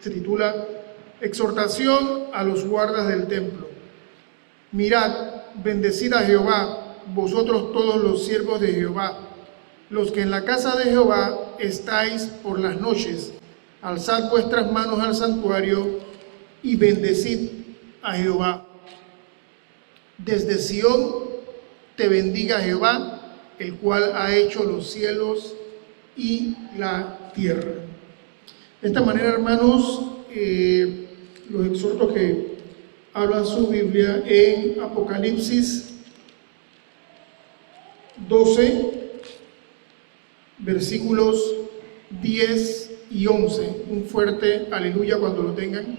Se titula Exhortación a los guardas del templo. Mirad, bendecid a Jehová, vosotros todos los siervos de Jehová, los que en la casa de Jehová estáis por las noches. Alzad vuestras manos al santuario y bendecid a Jehová. Desde Sión te bendiga Jehová, el cual ha hecho los cielos y la tierra. De esta manera, hermanos, los exhorto que hablan su Biblia en Apocalipsis 12, versículos 10 y 11. Un fuerte aleluya cuando lo tengan.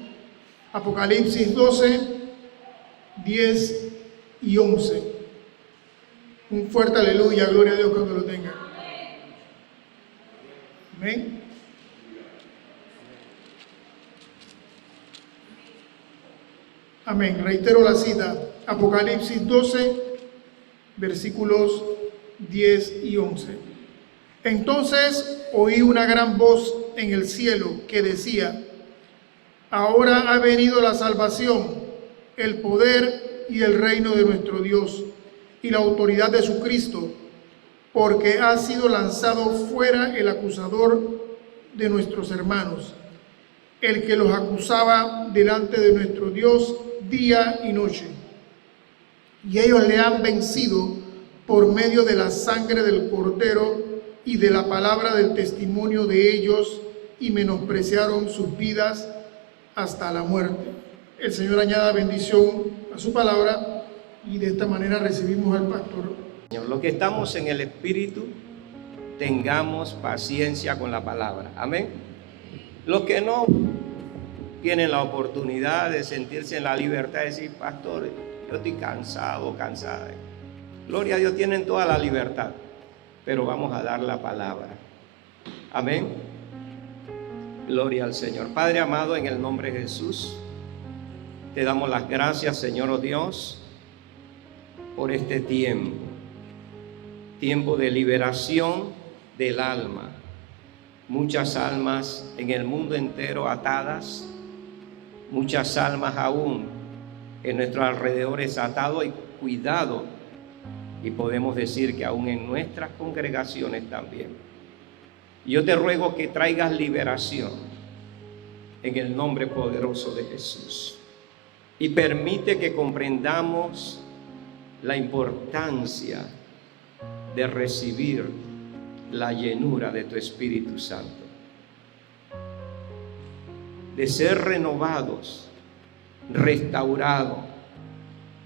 Apocalipsis 12, 10 y 11. Un fuerte aleluya, gloria a Dios cuando lo tengan. Amén. Amén. Reitero la cita. Apocalipsis 12, versículos 10 y 11. Entonces oí una gran voz en el cielo que decía: ahora ha venido la salvación, el poder y el reino de nuestro Dios y la autoridad de su Cristo, porque ha sido lanzado fuera el acusador de nuestros hermanos, el que los acusaba delante de nuestro Dios día y noche. Y ellos le han vencido por medio de la sangre del Cordero y de la palabra del testimonio de ellos, y menospreciaron sus vidas hasta la muerte. El Señor añada bendición a su palabra, y de esta manera recibimos al pastor. Señor, los que estamos en el Espíritu, tengamos paciencia con la palabra. Amén. Los que no tienen la oportunidad de sentirse en la libertad de decir: pastor, yo estoy cansado, cansada. Gloria a Dios, tienen toda la libertad, pero vamos a dar la palabra. Amén. Gloria al Señor. Padre amado, en el nombre de Jesús, te damos las gracias, Señor, oh Dios, por este tiempo de liberación del alma. Muchas almas en el mundo entero atadas, muchas almas aún en nuestros alrededores atados y cuidados, y podemos decir que aún en nuestras congregaciones también. Yo te ruego que traigas liberación en el nombre poderoso de Jesús, y permite que comprendamos la importancia de recibir la llenura de tu Espíritu Santo, de ser renovados, restaurados,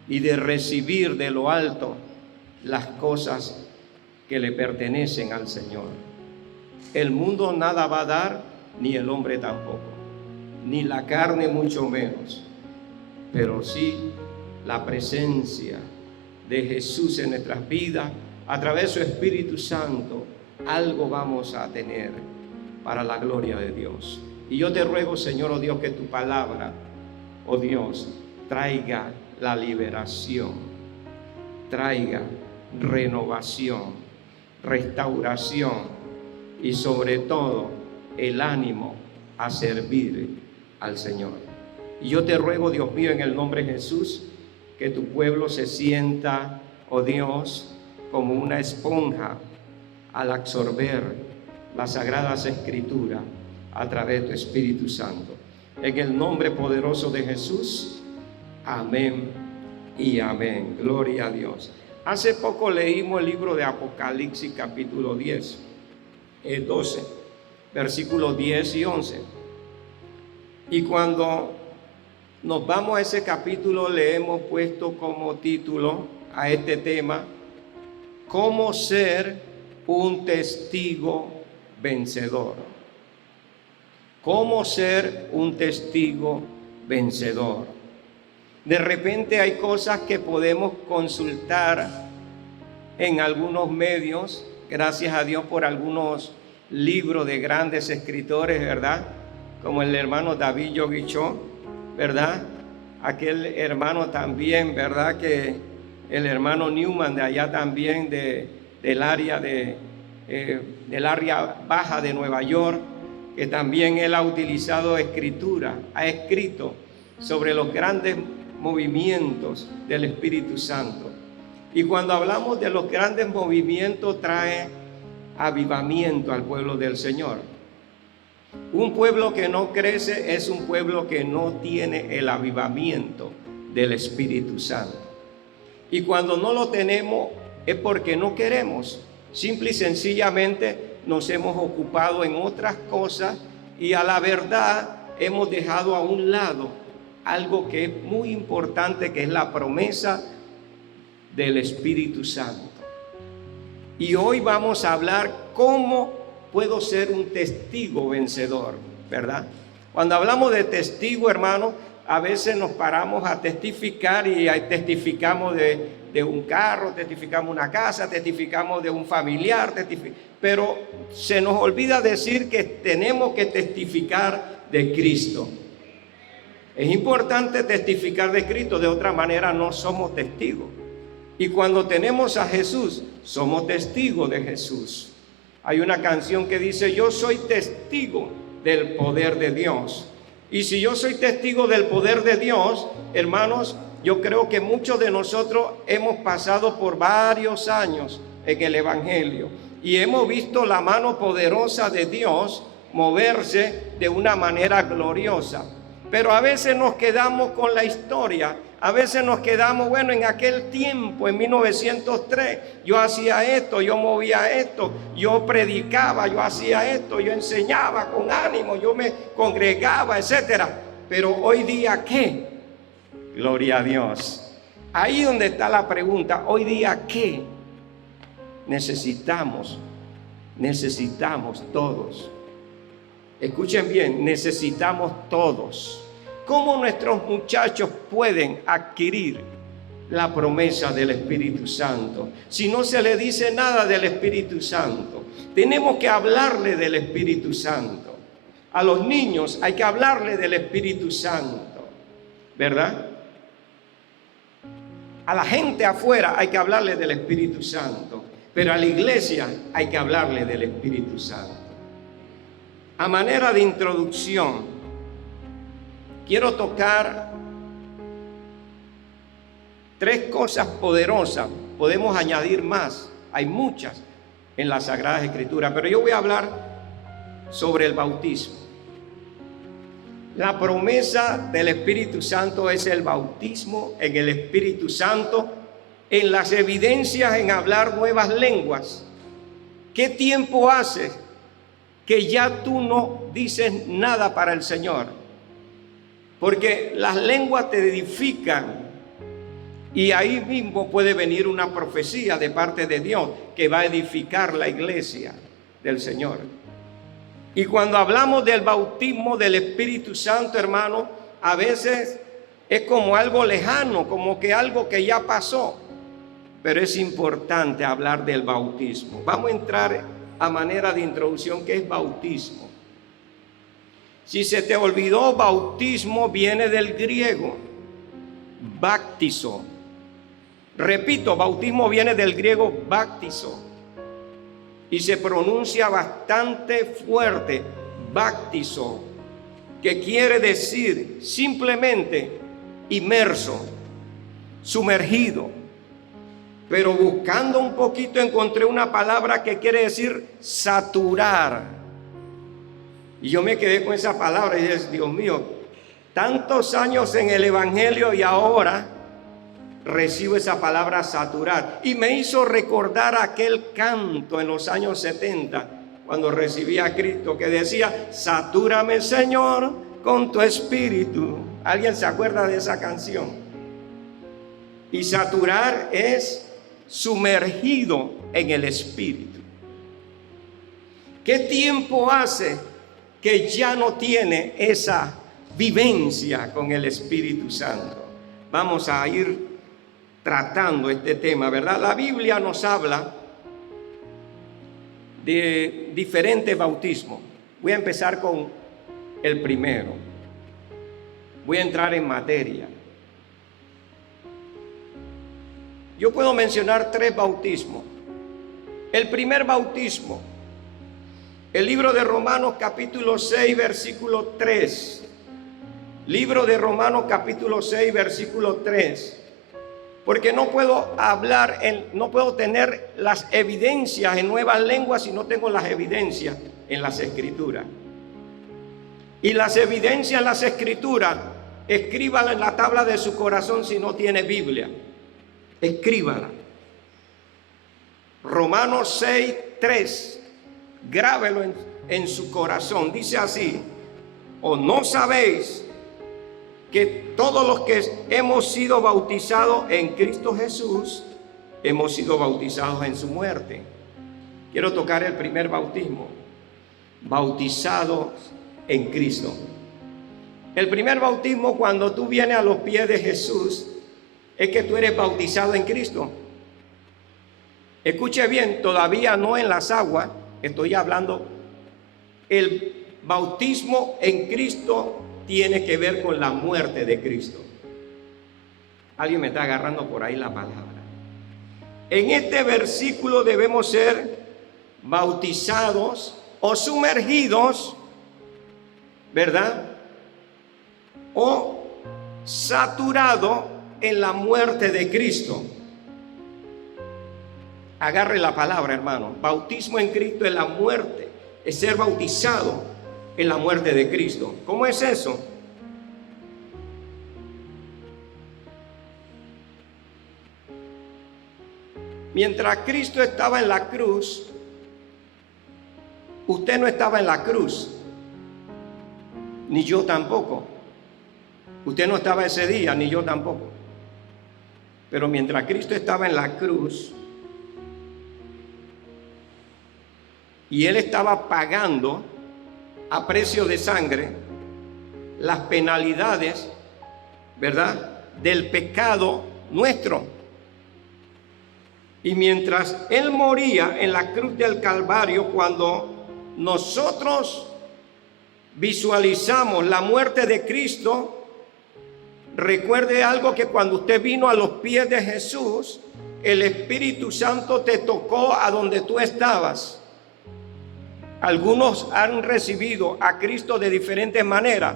y de recibir de lo alto las cosas que le pertenecen al Señor. El mundo nada va a dar, ni el hombre tampoco, ni la carne mucho menos, pero sí la presencia de Jesús en nuestras vidas. A través de su Espíritu Santo, algo vamos a tener para la gloria de Dios. Y yo te ruego, Señor, oh Dios, que tu palabra, oh Dios, traiga la liberación, traiga renovación, restauración, y sobre todo el ánimo a servir al Señor. Y yo te ruego, Dios mío, en el nombre de Jesús, que tu pueblo se sienta, oh Dios, como una esponja al absorber las sagradas escrituras a través de tu Espíritu Santo. En el nombre poderoso de Jesús, amén y amén. Gloria a Dios. Hace poco leímos el libro de Apocalipsis capítulo 10, 12, versículos 10 y 11. Y cuando nos vamos a ese capítulo, le hemos puesto como título a este tema: ¿cómo ser un testigo vencedor? ¿Cómo ser un testigo vencedor? De repente hay cosas que podemos consultar en algunos medios, gracias a Dios por algunos libros de grandes escritores, ¿verdad? Como el hermano David Yoguichó, ¿verdad? Aquel hermano también, ¿verdad? Que el hermano Newman de allá también, del área baja de Nueva York, que también él ha utilizado escritura, ha escrito sobre los grandes movimientos del Espíritu Santo. Y cuando hablamos de los grandes movimientos, trae avivamiento al pueblo del Señor. Un pueblo que no crece es un pueblo que no tiene el avivamiento del Espíritu Santo. Y cuando no lo tenemos es porque no queremos. Simple y sencillamente nos hemos ocupado en otras cosas y a la verdad hemos dejado a un lado algo que es muy importante, que es la promesa del Espíritu Santo. Y hoy vamos a hablar cómo puedo ser un testigo vencedor, ¿verdad? Cuando hablamos de testigo, hermano, a veces nos paramos a testificar y testificamos de un carro, testificamos una casa, testificamos de un familiar, pero se nos olvida decir que tenemos que testificar de Cristo. Es importante testificar de Cristo, de otra manera no somos testigos. Y cuando tenemos a Jesús, somos testigos de Jesús. Hay una canción que dice: yo soy testigo del poder de Dios. Y si yo soy testigo del poder de Dios, hermanos, yo creo que muchos de nosotros hemos pasado por varios años en el Evangelio y hemos visto la mano poderosa de Dios moverse de una manera gloriosa. Pero a veces nos quedamos con la historia. A veces nos quedamos, bueno, en aquel tiempo, en 1903, yo hacía esto, yo movía esto, yo predicaba, yo hacía esto, yo enseñaba con ánimo, yo me congregaba, etcétera. Pero hoy día, ¿qué? Gloria a Dios. Ahí donde está la pregunta, hoy día, ¿qué? Necesitamos todos. Escuchen bien, necesitamos todos. ¿Cómo nuestros muchachos pueden adquirir la promesa del Espíritu Santo si no se le dice nada del Espíritu Santo? Tenemos que hablarle del Espíritu Santo. A los niños hay que hablarle del Espíritu Santo, ¿verdad? A la gente afuera hay que hablarle del Espíritu Santo, pero a la iglesia hay que hablarle del Espíritu Santo. A manera de introducción, quiero tocar 3 cosas poderosas. Podemos añadir más, hay muchas en las Sagradas Escrituras, pero yo voy a hablar sobre el bautismo. La promesa del Espíritu Santo es el bautismo en el Espíritu Santo, en las evidencias en hablar nuevas lenguas. ¿Qué tiempo hace que ya tú no dices nada para el Señor? Porque las lenguas te edifican y ahí mismo puede venir una profecía de parte de Dios que va a edificar la iglesia del Señor. Y cuando hablamos del bautismo del Espíritu Santo, hermano, a veces es como algo lejano, como que algo que ya pasó. Pero es importante hablar del bautismo. Vamos a entrar a manera de introducción, ¿qué es bautismo? Si se te olvidó, bautismo viene del griego, baptizo. Repito, bautismo viene del griego baptizo y se pronuncia bastante fuerte, baptizo, que quiere decir simplemente inmerso, sumergido. Pero buscando un poquito encontré una palabra que quiere decir saturar. Y yo me quedé con esa palabra y dije: Dios mío, tantos años en el Evangelio y ahora recibo esa palabra saturar. Y me hizo recordar aquel canto en los años 70, cuando recibí a Cristo, que decía: satúrame, Señor, con tu espíritu. ¿Alguien se acuerda de esa canción? Y saturar es sumergido en el espíritu. ¿Qué tiempo hace que ya no tiene esa vivencia con el Espíritu Santo? Vamos a ir tratando este tema, ¿verdad? La Biblia nos habla de diferentes bautismos. Voy a empezar con el primero. Voy a entrar en materia. Yo puedo mencionar 3 bautismos. El primer bautismo El libro de Romanos capítulo 6, versículo 3. Libro de Romanos capítulo 6, versículo 3. Porque no puedo hablar, no puedo tener las evidencias en nuevas lenguas si no tengo las evidencias en las Escrituras. Y las evidencias en las Escrituras, escríbala en la tabla de su corazón si no tiene Biblia. Escríbala. Romanos 6, 3. Grábelo en su corazón. Dice así: ¿o no sabéis que todos los que hemos sido bautizados en Cristo Jesús, hemos sido bautizados en su muerte? Quiero tocar el primer bautismo. Bautizados en Cristo. El primer bautismo, cuando tú vienes a los pies de Jesús, es que tú eres bautizado en Cristo. Escuche bien, todavía no en las aguas, estoy hablando. El bautismo en Cristo tiene que ver con la muerte de Cristo. Alguien me está agarrando por ahí la palabra. En este versículo debemos ser bautizados o sumergidos, ¿verdad? O saturado en la muerte de Cristo. Agarre la palabra, hermano. Bautismo en Cristo es la muerte, es ser bautizado en la muerte de Cristo. ¿Cómo es eso? Mientras Cristo estaba en la cruz, usted no estaba en la cruz, ni yo tampoco. Usted no estaba ese día, ni yo tampoco. Pero mientras Cristo estaba en la cruz y Él estaba pagando a precio de sangre las penalidades, ¿verdad?, del pecado nuestro. Y mientras Él moría en la cruz del Calvario, cuando nosotros visualizamos la muerte de Cristo, recuerde algo, que cuando usted vino a los pies de Jesús, el Espíritu Santo te tocó a donde tú estabas. Algunos han recibido a Cristo de diferentes maneras,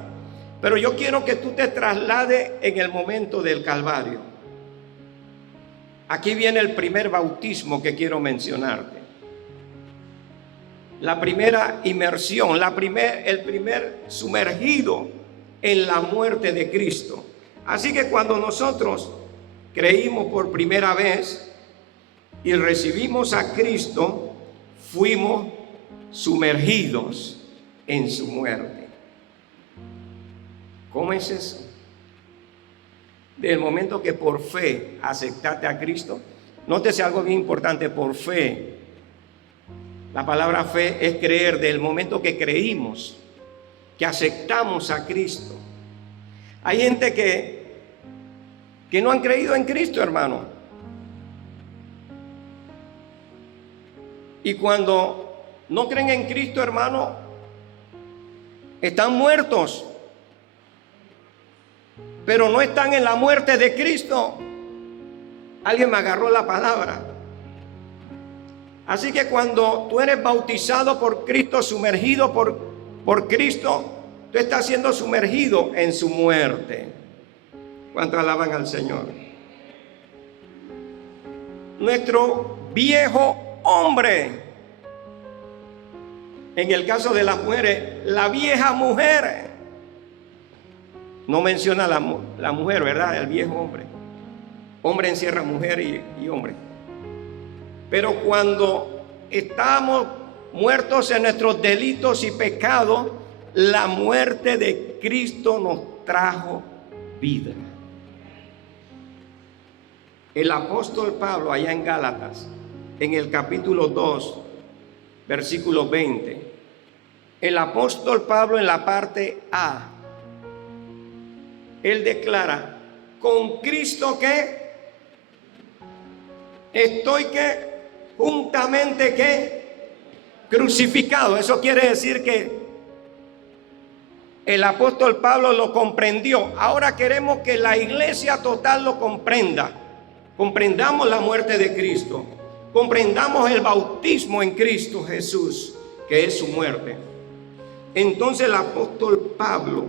pero yo quiero que tú te traslades en el momento del Calvario. Aquí viene el primer bautismo que quiero mencionarte. La primera inmersión, el primer sumergido en la muerte de Cristo. Así que cuando nosotros creímos por primera vez y recibimos a Cristo, fuimos sumergidos en su muerte. ¿Cómo es eso? Del momento que por fe aceptaste a Cristo, nótese algo bien importante: por fe. La palabra fe es creer. Del momento que creímos, que aceptamos a Cristo. Hay gente que no han creído en Cristo, hermano. Y cuando no creen en Cristo, hermano, están muertos, pero no están en la muerte de Cristo. Alguien me agarró la palabra. Así que cuando tú eres bautizado por Cristo, sumergido por Cristo, tú estás siendo sumergido en su muerte. ¿Cuántos alaban al Señor? Nuestro viejo hombre. En el caso de las mujeres, la vieja mujer. No menciona la mujer, ¿verdad? El viejo hombre. Hombre encierra mujer y hombre. Pero cuando estamos muertos en nuestros delitos y pecados, la muerte de Cristo nos trajo vida. El apóstol Pablo, allá en Gálatas, en el capítulo 2, versículo 20, el apóstol Pablo, en la parte A, él declara: con Cristo que estoy que juntamente que crucificado. Eso quiere decir que el apóstol Pablo lo comprendió. Ahora queremos que la iglesia total lo comprenda. Comprendamos la muerte de Cristo, comprendamos el bautismo en Cristo Jesús, que es su muerte. Entonces el apóstol Pablo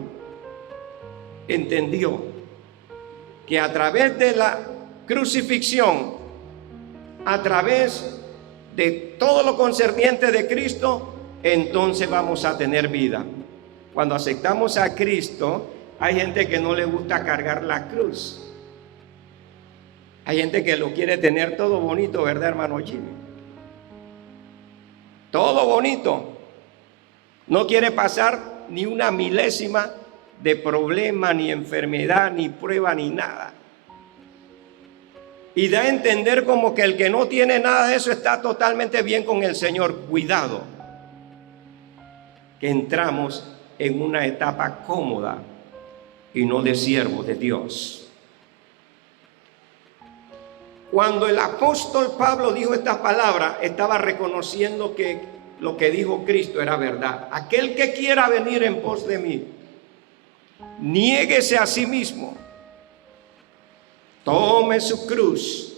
entendió que a través de la crucifixión, a través de todo lo concerniente de Cristo, entonces vamos a tener vida. Cuando aceptamos a Cristo, hay gente que no le gusta cargar la cruz. Hay gente que lo quiere tener todo bonito, ¿verdad, hermano Jimmy? Todo bonito. No quiere pasar ni una milésima de problema, ni enfermedad, ni prueba, ni nada. Y da a entender como que el que no tiene nada de eso está totalmente bien con el Señor. Cuidado, que entramos en una etapa cómoda y no de siervos de Dios. Cuando el apóstol Pablo dijo estas palabras, estaba reconociendo que lo que dijo Cristo era verdad. Aquel que quiera venir en pos de mí, niéguese a sí mismo, tome su cruz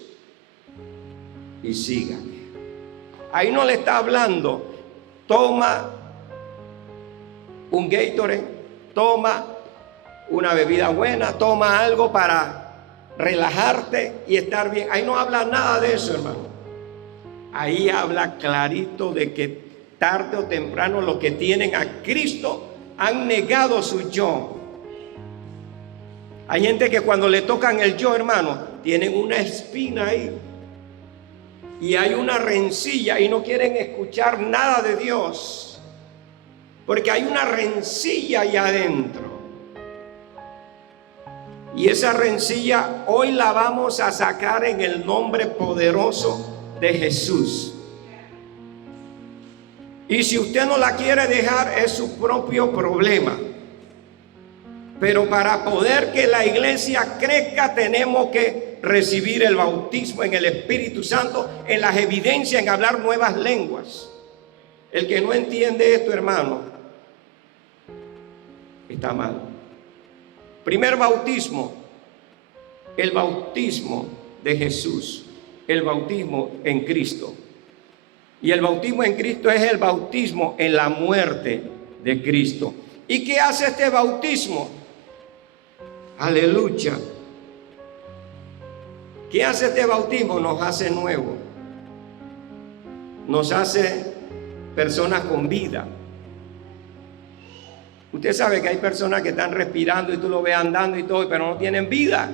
y sígame. Ahí no le está hablando, toma un Gatorade, toma una bebida buena, toma algo para relajarte y estar bien. Ahí no habla nada de eso, hermano. Ahí habla clarito de que tarde o temprano los que tienen a Cristo han negado su yo. Hay gente que cuando le tocan el yo, hermano, tienen una espina ahí y hay una rencilla y no quieren escuchar nada de Dios, porque hay una rencilla ahí adentro. Y esa rencilla hoy la vamos a sacar en el nombre poderoso de Jesús. Y si usted no la quiere dejar, es su propio problema. Pero para poder que la iglesia crezca, tenemos que recibir el bautismo en el Espíritu Santo, en las evidencias, en hablar nuevas lenguas. El que no entiende esto, hermano, está mal. Primer bautismo, el bautismo de Jesús, el bautismo en Cristo. Y el bautismo en Cristo es el bautismo en la muerte de Cristo. ¿Y qué hace este bautismo? Aleluya. ¿Qué hace este bautismo? Nos hace nuevo. Nos hace personas con vida. Usted sabe que hay personas que están respirando y tú lo ves andando y todo, pero no tienen vida.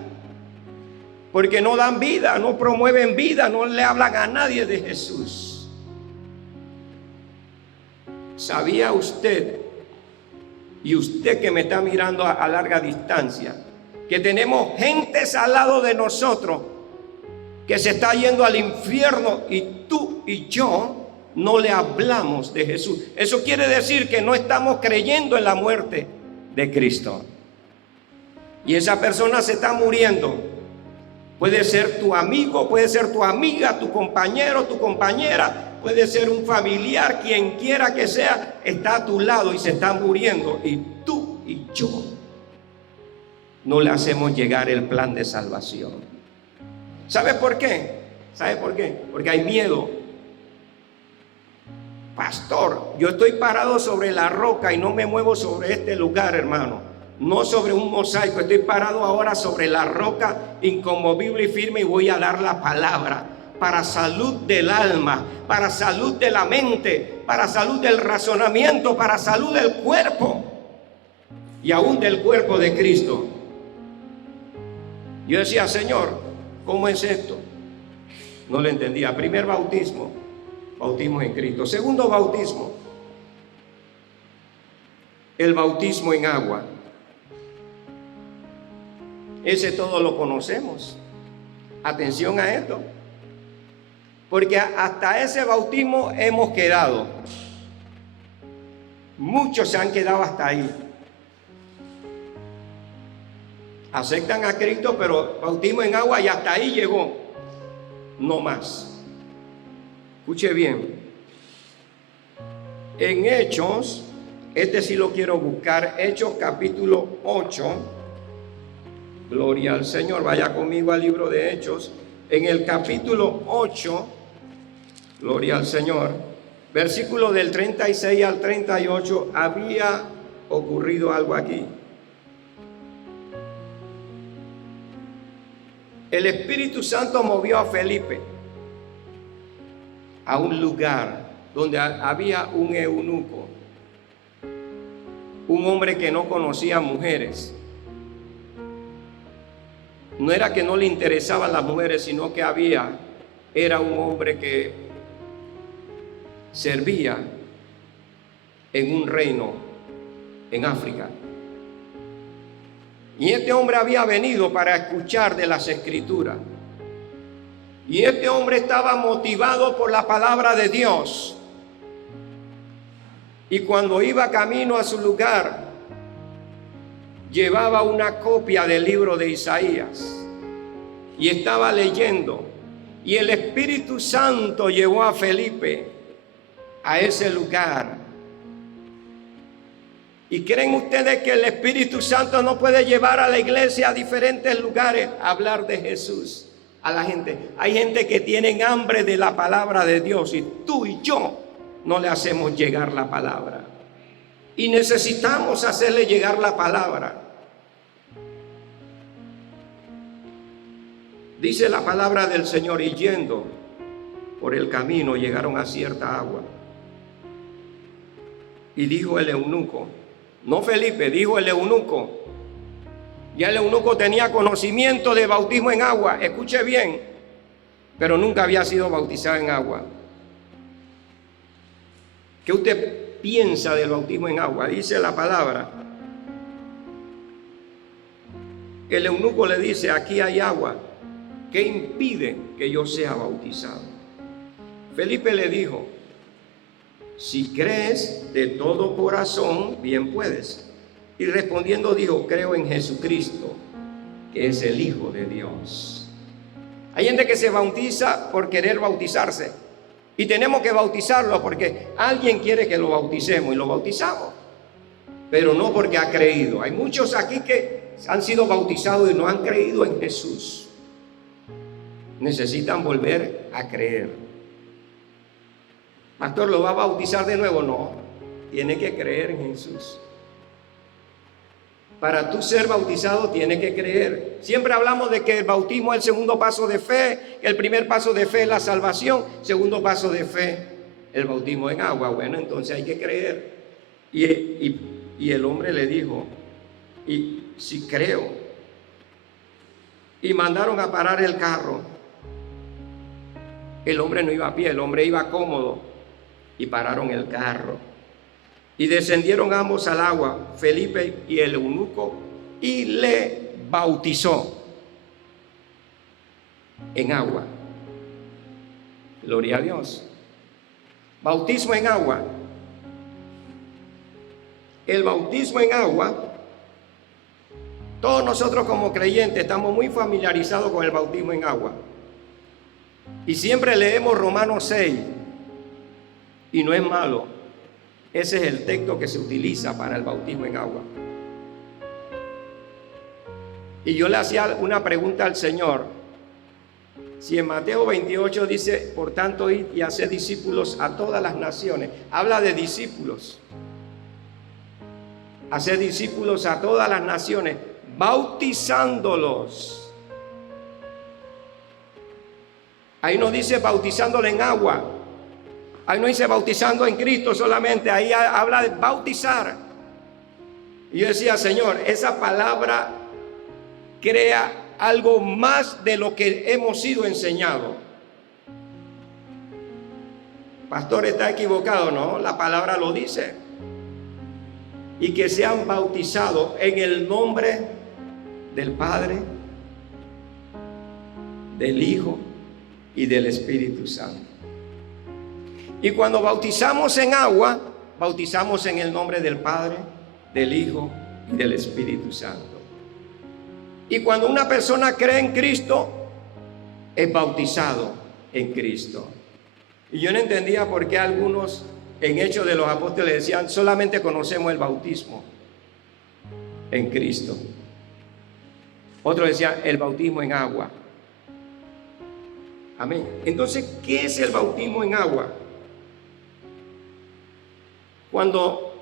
Porque no dan vida, no promueven vida, no le hablan a nadie de Jesús. ¿Sabía usted, y usted que me está mirando a larga distancia, que tenemos gentes al lado de nosotros que se está yendo al infierno y tú y yo no le hablamos de Jesús? Eso quiere decir que no estamos creyendo en la muerte de Cristo. Y esa persona se está muriendo. Puede ser tu amigo, puede ser tu amiga, tu compañero, tu compañera, puede ser un familiar, quien quiera que sea, está a tu lado y se está muriendo. Y tú y yo no le hacemos llegar el plan de salvación. ¿Sabe por qué? ¿Sabe por qué? Porque hay miedo. Pastor, yo estoy parado sobre la roca y no me muevo sobre este lugar, hermano. No sobre un mosaico, estoy parado ahora sobre la roca inconmovible y firme y voy a dar la palabra para salud del alma, para salud de la mente, para salud del razonamiento, para salud del cuerpo y aún del cuerpo de Cristo. Yo decía, Señor, ¿cómo es esto? No lo entendía. Primer bautismo, bautismo en Cristo. Segundo bautismo, el bautismo en agua. Ese todo lo conocemos. Atención a esto, porque hasta ese bautismo hemos quedado. Muchos se han quedado hasta ahí. Aceptan a Cristo, pero bautismo en agua y hasta ahí llegó. No más. Escuche bien. En Hechos, este sí lo quiero buscar, Hechos capítulo 8. Gloria al Señor. Vaya conmigo al libro de Hechos. En el capítulo 8, gloria al Señor, versículo del 36 al 38, había ocurrido algo aquí. El Espíritu Santo movió a Felipe a un lugar donde había un eunuco, un hombre que no conocía mujeres. No era que no le interesaban las mujeres, sino que era un hombre que servía en un reino en África. Y este hombre había venido para escuchar de las Escrituras. Y este hombre estaba motivado por la palabra de Dios. Y cuando iba camino a su lugar, llevaba una copia del libro de Isaías y estaba leyendo. Y el Espíritu Santo llevó a Felipe a ese lugar. ¿Y creen ustedes que el Espíritu Santo no puede llevar a la iglesia a diferentes lugares a hablar de Jesús a la gente? Hay gente que tienen hambre de la palabra de Dios y tú y yo no le hacemos llegar la palabra. Y necesitamos hacerle llegar la palabra. Dice la palabra del Señor, y yendo por el camino llegaron a cierta agua. Y dijo el eunuco, no Felipe, dijo el eunuco. Ya el eunuco tenía conocimiento de bautismo en agua, escuche bien, pero nunca había sido bautizado en agua. ¿Qué usted piensa del bautismo en agua? Dice la palabra. El eunuco le dice, aquí hay agua, ¿qué impide que yo sea bautizado? Felipe le dijo, si crees de todo corazón, bien puedes. Y respondiendo dijo, creo en Jesucristo, que es el Hijo de Dios. Hay gente que se bautiza por querer bautizarse. Y tenemos que bautizarlo porque alguien quiere que lo bauticemos y lo bautizamos. Pero no porque ha creído. Hay muchos aquí que han sido bautizados y no han creído en Jesús. Necesitan volver a creer. Pastor, ¿lo va a bautizar de nuevo? No, tiene que creer en Jesús. Para tú ser bautizado tienes que creer. Siempre hablamos de que el bautismo es el segundo paso de fe, que el primer paso de fe es la salvación, segundo paso de fe, el bautismo en agua. Bueno, entonces hay que creer. Y el hombre le dijo, y si creo. Y mandaron a parar el carro. El hombre no iba a pie, el hombre iba cómodo. Y pararon el carro. Y descendieron ambos al agua, Felipe y el eunuco, y le bautizó en agua. Gloria a Dios. Bautismo en agua. El bautismo en agua, todos nosotros como creyentes estamos muy familiarizados con el bautismo en agua. Y siempre leemos Romanos 6. Y no es malo. Ese es el texto que se utiliza para el bautismo en agua. Y yo le hacía una pregunta al Señor. Si en Mateo 28 dice, por tanto, id y haced discípulos a todas las naciones. Habla de discípulos. Haced discípulos a todas las naciones, bautizándolos. Ahí no dice bautizándolo en agua. Ahí no dice bautizando en Cristo solamente, ahí habla de bautizar. Y yo decía, Señor, esa palabra crea algo más de lo que hemos sido enseñados. Pastor, ¿está equivocado? No, la palabra lo dice. Y que sean bautizados en el nombre del Padre, del Hijo y del Espíritu Santo. Y cuando bautizamos en agua, bautizamos en el nombre del Padre, del Hijo y del Espíritu Santo. Y cuando una persona cree en Cristo, es bautizado en Cristo. Y yo no entendía por qué algunos en Hechos de los Apóstoles decían, solamente conocemos el bautismo en Cristo. Otros decían, el bautismo en agua. Amén. Entonces, ¿qué es el bautismo en agua? Cuando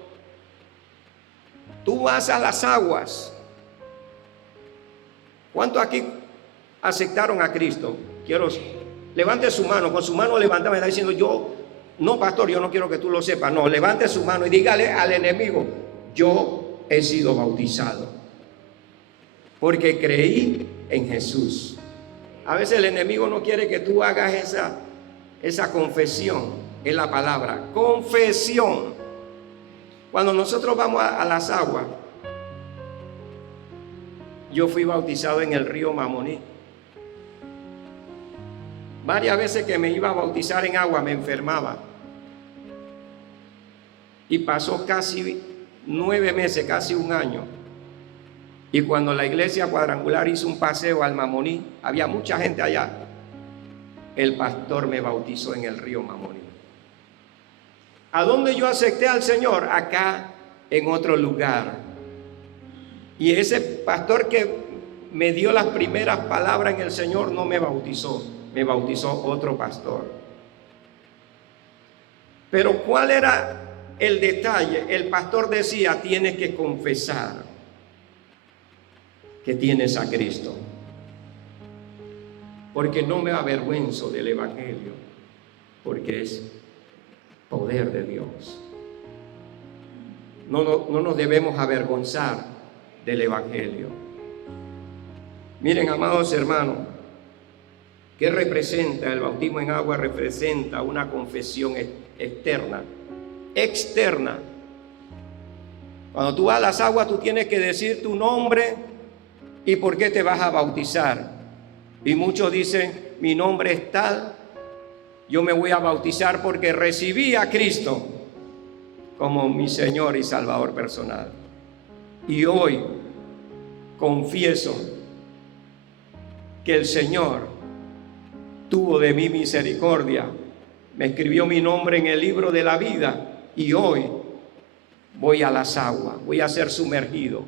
tú vas a las aguas, ¿cuántos aquí aceptaron a Cristo? Levante su mano, con su mano levantada, me está diciendo: yo, no pastor, yo no quiero que tú lo sepas. No, levante su mano y dígale al enemigo: yo he sido bautizado porque creí en Jesús. A veces el enemigo no quiere que tú hagas esa confesión en la palabra, confesión. Cuando nosotros vamos a las aguas, yo fui bautizado en el río Mamoní. Varias veces que me iba a bautizar en agua me enfermaba. Y pasó casi 9 meses, casi un año. Y cuando la iglesia cuadrangular hizo un paseo al Mamoní, había mucha gente allá. El pastor me bautizó en el río Mamoní. ¿A dónde yo acepté al Señor? Acá, en otro lugar. Y ese pastor que me dio las primeras palabras en el Señor no me bautizó. Me bautizó otro pastor. Pero ¿cuál era el detalle? El pastor decía: tienes que confesar que tienes a Cristo, porque no me avergüenzo del evangelio, porque es poder de Dios. No nos debemos avergonzar del evangelio. Miren, amados hermanos, ¿qué representa el bautismo en agua? Representa una confesión externa. Cuando tú vas a las aguas, tú tienes que decir tu nombre y por qué te vas a bautizar. Y muchos dicen: mi nombre es tal, yo me voy a bautizar porque recibí a Cristo como mi Señor y Salvador personal. Y hoy confieso que el Señor tuvo de mí misericordia, me escribió mi nombre en el libro de la vida, y hoy voy a las aguas, voy a ser sumergido.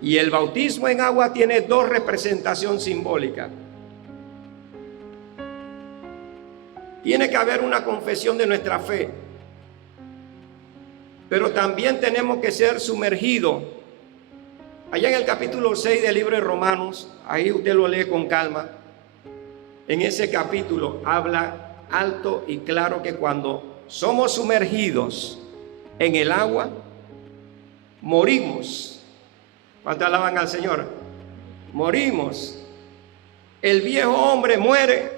Y el bautismo en agua tiene 2 representaciones simbólicas. Tiene que haber una confesión de nuestra fe, pero también tenemos que ser sumergidos. Allá en el capítulo 6 del libro de Romanos, ahí usted lo lee con calma. En ese capítulo habla alto y claro que cuando somos sumergidos en el agua, morimos. ¿Cuánto alaban al Señor? Morimos. El viejo hombre muere.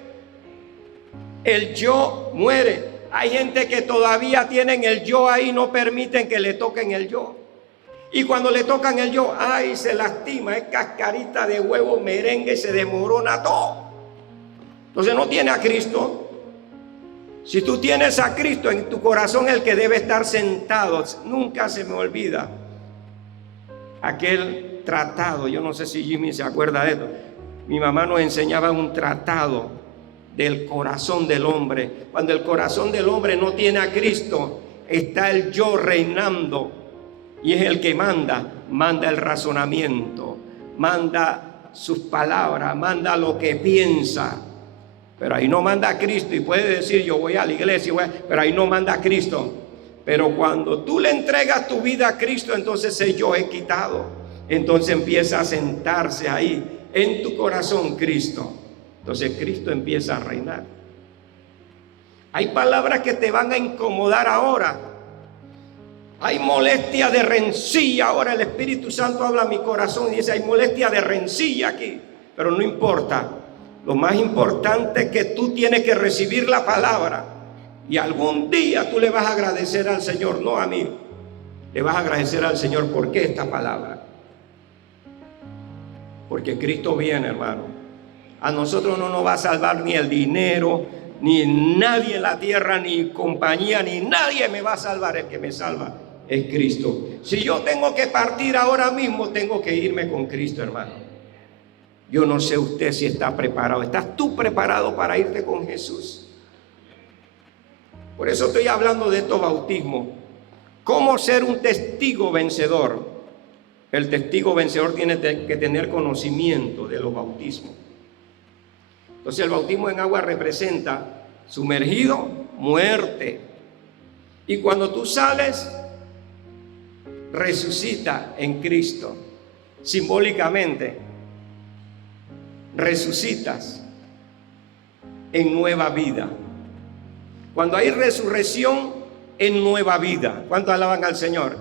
El yo muere. Hay gente que todavía tienen el yo ahí, no permiten que le toquen el yo. Y cuando le tocan el yo, ay, se lastima, es cascarita de huevo, merengue, se desmorona todo. Entonces no tiene a Cristo. Si tú tienes a Cristo en tu corazón, el que debe estar sentado, nunca se me olvida aquel tratado. Yo no sé si Jimmy se acuerda de esto. Mi mamá nos enseñaba un tratado del corazón del hombre. Cuando el corazón del hombre no tiene a Cristo, está el yo reinando, y es el que manda el razonamiento, manda sus palabras, manda lo que piensa. Pero ahí no manda a Cristo. Y puede decir: yo voy a la iglesia, pero ahí no manda a Cristo. Pero cuando tú le entregas tu vida a Cristo, entonces el yo es quitado. Entonces empieza a sentarse ahí en tu corazón Cristo. Entonces Cristo empieza a reinar. Hay palabras que te van a incomodar ahora. Hay molestia de rencilla. Ahora el Espíritu Santo habla a mi corazón y dice: hay molestia de rencilla aquí. Pero no importa. Lo más importante es que tú tienes que recibir la palabra. Y algún día tú le vas a agradecer al Señor, no a mí. Le vas a agradecer al Señor. ¿Por qué esta palabra? Porque Cristo viene, hermano. A nosotros no nos va a salvar ni el dinero, ni nadie en la tierra, ni compañía, ni nadie me va a salvar. El que me salva es Cristo. Si yo tengo que partir ahora mismo, tengo que irme con Cristo, hermano. Yo no sé usted si está preparado. ¿Estás tú preparado para irte con Jesús? Por eso estoy hablando de estos bautismos. ¿Cómo ser un testigo vencedor? El testigo vencedor tiene que tener conocimiento de los bautismos. Entonces el bautismo en agua representa sumergido, muerte. Y cuando tú sales, resucita en Cristo. Simbólicamente, resucitas en nueva vida. Cuando hay resurrección, en nueva vida. ¿Cuántos alaban al Señor?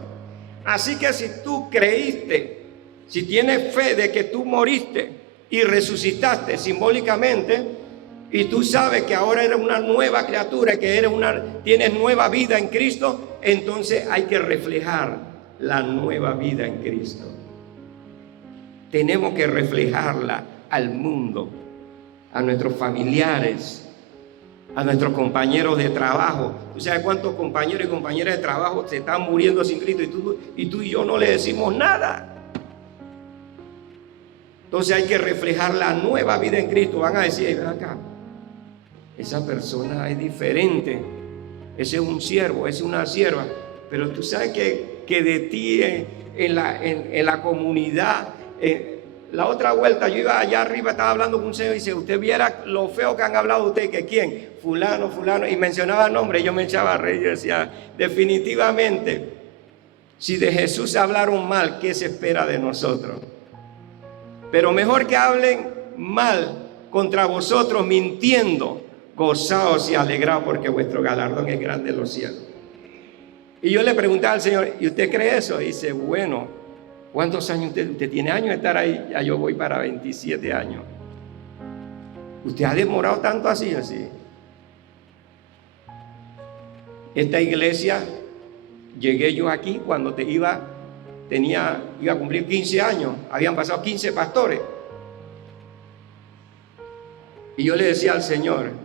Así que si tú creíste, si tienes fe de que tú moriste y resucitaste simbólicamente, y tú sabes que ahora eres una nueva criatura, que tienes nueva vida en Cristo, entonces hay que reflejar la nueva vida en Cristo. Tenemos que reflejarla al mundo, a nuestros familiares, a nuestros compañeros de trabajo. ¿Tú sabes cuántos compañeros y compañeras de trabajo se están muriendo sin Cristo y tú y yo no le decimos nada? Entonces hay que reflejar la nueva vida en Cristo. Van a decir, ven acá, esa persona es diferente, ese es un siervo, esa es una sierva, pero tú sabes que de ti en la comunidad, la otra vuelta yo iba allá arriba, estaba hablando con un señor y dice, usted viera lo feo que han hablado de usted, que quién, fulano, y mencionaba nombre, yo me echaba a reír, yo decía, definitivamente, si de Jesús hablaron mal, ¿qué se espera de nosotros? Pero mejor que hablen mal contra vosotros mintiendo, gozaos y alegraos porque vuestro galardón es grande en los cielos. Y yo le preguntaba al Señor, ¿y usted cree eso? Y dice, bueno, ¿cuántos años usted tiene años de estar ahí? Ya yo voy para 27 años. ¿Usted ha demorado tanto así? Esta iglesia, llegué yo aquí cuando iba a cumplir 15 años. Habían pasado 15 pastores. Y yo le decía al Señor,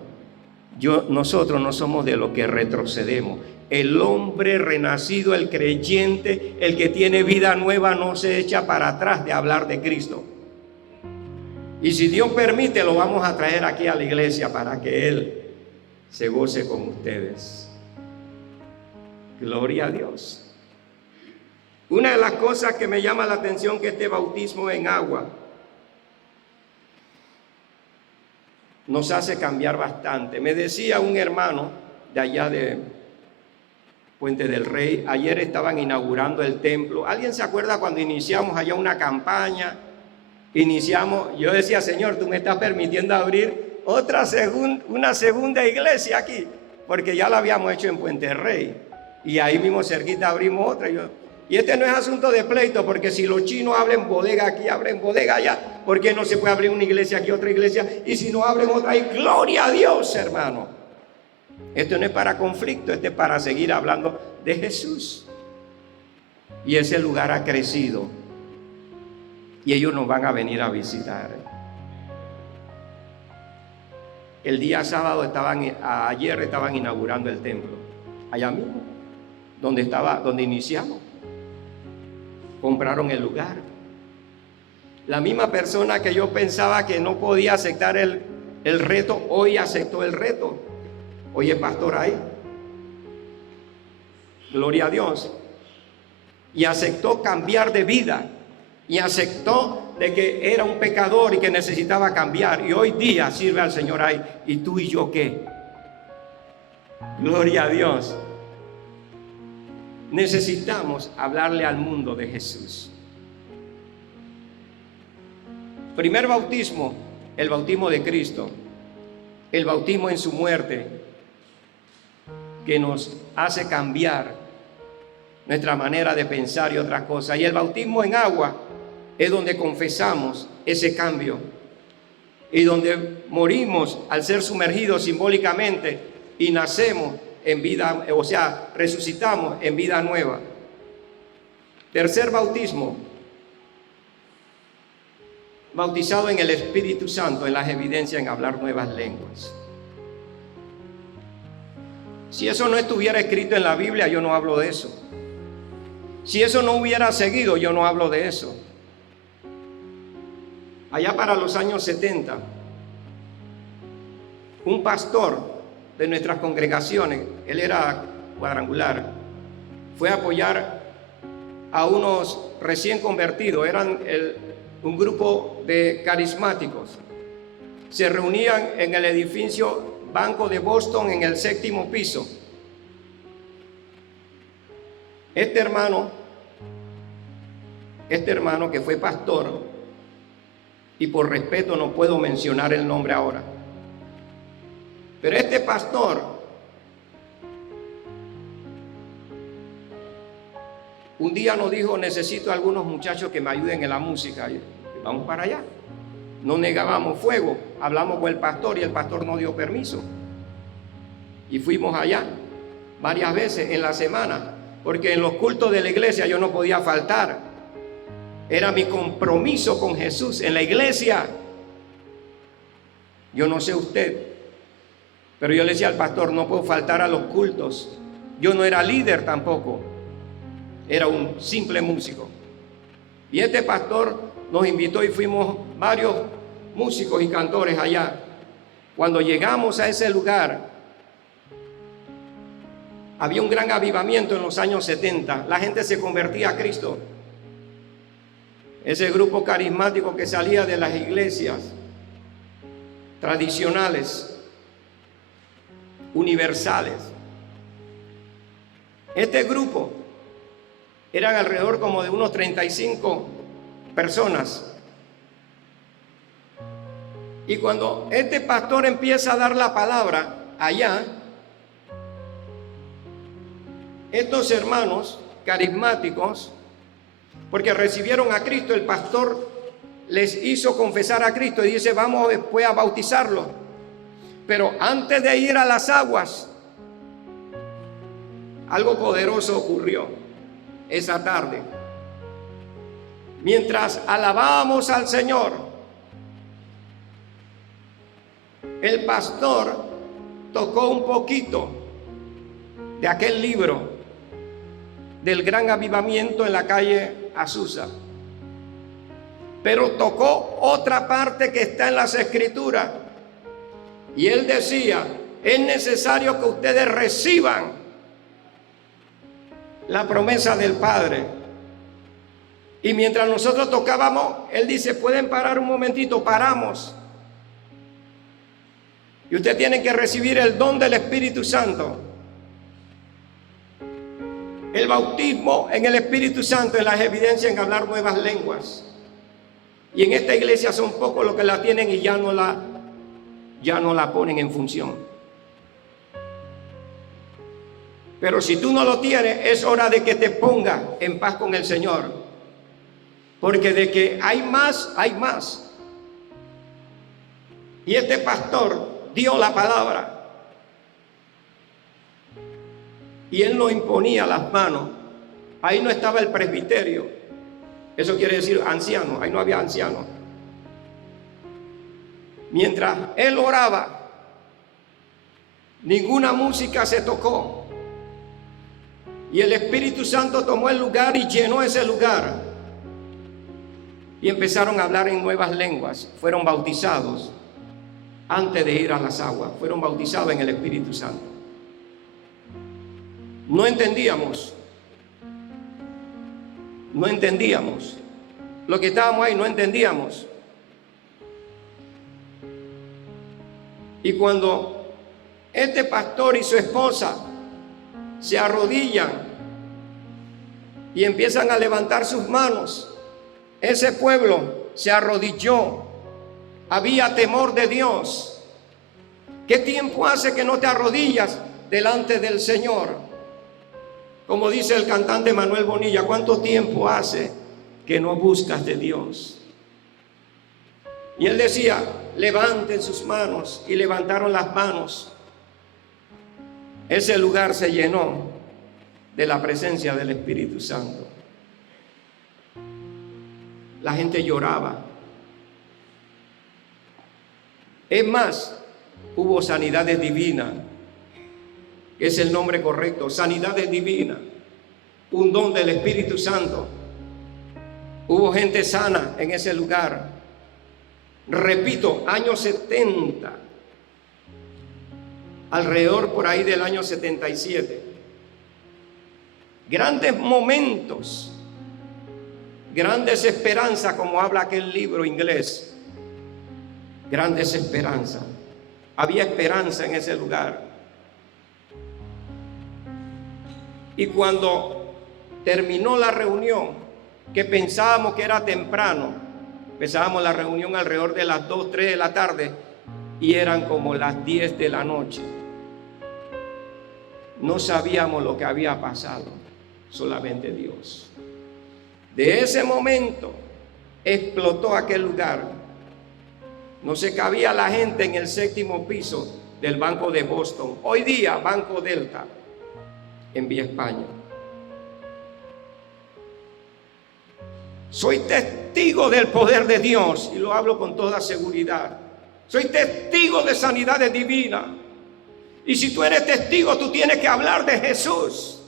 nosotros no somos de los que retrocedemos. El hombre renacido, el creyente, el que tiene vida nueva, no se echa para atrás de hablar de Cristo. Y si Dios permite, lo vamos a traer aquí a la iglesia para que Él se goce con ustedes. Gloria a Dios. Una de las cosas que me llama la atención que este bautismo en agua nos hace cambiar bastante. Me decía un hermano de allá de Puente del Rey, ayer estaban inaugurando el templo. ¿Alguien se acuerda cuando iniciamos allá una campaña? Yo decía, Señor, tú me estás permitiendo abrir una segunda iglesia aquí, porque ya la habíamos hecho en Puente del Rey. Y ahí mismo cerquita abrimos otra. Y este no es asunto de pleito, porque si los chinos abren bodega aquí, abren bodega allá, ¿por qué no se puede abrir una iglesia aquí, otra iglesia? Y si no abren otra ahí, gloria a Dios, hermano. Esto no es para conflicto, esto es para seguir hablando de Jesús. Y ese lugar ha crecido. Y ellos nos van a venir a visitar. El día sábado ayer estaban inaugurando el templo. Allá mismo, donde iniciamos. Compraron el lugar. La misma persona que yo pensaba que no podía aceptar el reto, hoy aceptó el reto. Hoy es pastor ahí. Gloria a Dios. Y aceptó cambiar de vida. Y aceptó de que era un pecador y que necesitaba cambiar. Y hoy día sirve al Señor ahí. ¿Y tú y yo qué? Gloria a Dios. Necesitamos hablarle al mundo de Jesús. Primer bautismo, el bautismo de Cristo. El bautismo en su muerte, que nos hace cambiar nuestra manera de pensar y otras cosas. Y el bautismo en agua es donde confesamos ese cambio y donde morimos al ser sumergidos simbólicamente y nacemos en vida, o sea, resucitamos en vida nueva. Tercer bautismo, bautizado en el Espíritu Santo, en las evidencias en hablar nuevas lenguas. Si eso no estuviera escrito en la Biblia, yo no hablo de eso. Si eso no hubiera seguido, yo no hablo de eso. Allá para los años 70, un pastor de nuestras congregaciones, él era cuadrangular, fue a apoyar a unos recién convertidos, eran un grupo de carismáticos. Se reunían en el edificio Banco de Boston en el 7º piso. Este hermano que fue pastor, y por respeto no puedo mencionar el nombre ahora, pero este pastor un día nos dijo: necesito a algunos muchachos que me ayuden en la música. Y vamos para allá. No negábamos fuego, hablamos con el pastor y el pastor nos dio permiso. Y fuimos allá varias veces en la semana, porque en los cultos de la iglesia yo no podía faltar. Era mi compromiso con Jesús en la iglesia. Yo no sé usted, pero yo le decía al pastor: no puedo faltar a los cultos. Yo no era líder tampoco, era un simple músico. Y este pastor nos invitó y fuimos varios músicos y cantores allá. Cuando llegamos a ese lugar, había un gran avivamiento en los años 70. La gente se convertía a Cristo. Ese grupo carismático que salía de las iglesias tradicionales, universales. Este grupo eran alrededor como de unos 35 personas. Y cuando este pastor empieza a dar la palabra allá, estos hermanos carismáticos, porque recibieron a Cristo, el pastor les hizo confesar a Cristo y dice: vamos después a bautizarlo. Pero antes de ir a las aguas, algo poderoso ocurrió esa tarde. Mientras alabábamos al Señor, el pastor tocó un poquito de aquel libro del gran avivamiento en la calle Azusa, pero tocó otra parte que está en las Escrituras, y él decía: es necesario que ustedes reciban la promesa del Padre. Y mientras nosotros tocábamos, él dice: pueden parar un momentito. Paramos. Y ustedes tienen que recibir el don del Espíritu Santo. El bautismo en el Espíritu Santo es la evidencia en hablar nuevas lenguas. Y en esta iglesia son pocos los que la tienen y ya no la ponen en función. Pero si tú no lo tienes, es hora de que te pongas en paz con el Señor. Porque de que hay más, hay más. Y este pastor dio la palabra. Y él no imponía las manos. Ahí no estaba el presbiterio. Eso quiere decir anciano. Ahí no había ancianos. Mientras él oraba, ninguna música se tocó. Y el Espíritu Santo tomó el lugar y llenó ese lugar. Y empezaron a hablar en nuevas lenguas. Fueron bautizados antes de ir a las aguas. Fueron bautizados en el Espíritu Santo. No entendíamos. No entendíamos. Los que estábamos ahí no entendíamos. Y cuando este pastor y su esposa se arrodillan y empiezan a levantar sus manos, ese pueblo se arrodilló. Había temor de Dios. ¿Qué tiempo hace que no te arrodillas delante del Señor? Como dice el cantante Manuel Bonilla, ¿cuánto tiempo hace que no buscas de Dios? Y él decía: levanten sus manos. Y levantaron las manos. Ese lugar se llenó de la presencia del Espíritu Santo. La gente lloraba. Es más, hubo sanidades divinas. Es el nombre correcto, sanidades divinas, un don del Espíritu Santo. Hubo gente sana en ese lugar. Repito, años 70, alrededor por ahí del año 77. Grandes momentos, grandes esperanzas, como habla aquel libro inglés. Grandes esperanzas. Había esperanza en ese lugar. Y cuando terminó la reunión, que pensábamos que era temprano. Empezábamos la reunión alrededor de las 2, 3 de la tarde y eran como las 10 de la noche. No sabíamos lo que había pasado, solamente Dios. De ese momento explotó aquel lugar. No se cabía la gente en el 7º piso del Banco de Boston. Hoy día, Banco Delta, en Vía España. Soy testigo del poder de Dios y lo hablo con toda seguridad. Soy testigo de sanidades divinas. Y si tú eres testigo, tú tienes que hablar de Jesús.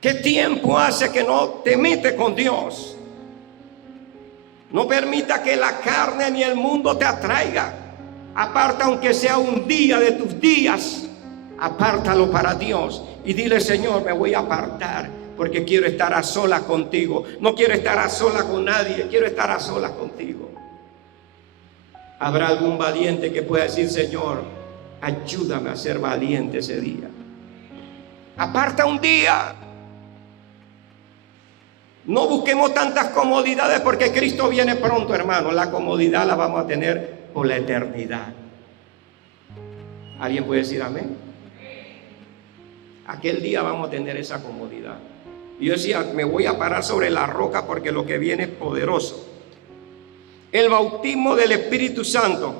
¿Qué tiempo hace que no te metes con Dios? No permita que la carne ni el mundo te atraiga. Aparta, aunque sea un día de tus días, apártalo para Dios y dile: Señor, me voy a apartar porque quiero estar a solas contigo. No quiero estar a solas con nadie, quiero estar a solas contigo. ¿Habrá algún valiente que pueda decir: Señor, ayúdame a ser valiente ese día? Aparta un día. No busquemos tantas comodidades porque Cristo viene pronto, hermano. La comodidad la vamos a tener por la eternidad. ¿Alguien puede decir amén? Aquel día vamos a tener esa comodidad. Y yo decía: me voy a parar sobre la roca porque lo que viene es poderoso. El bautismo del Espíritu Santo,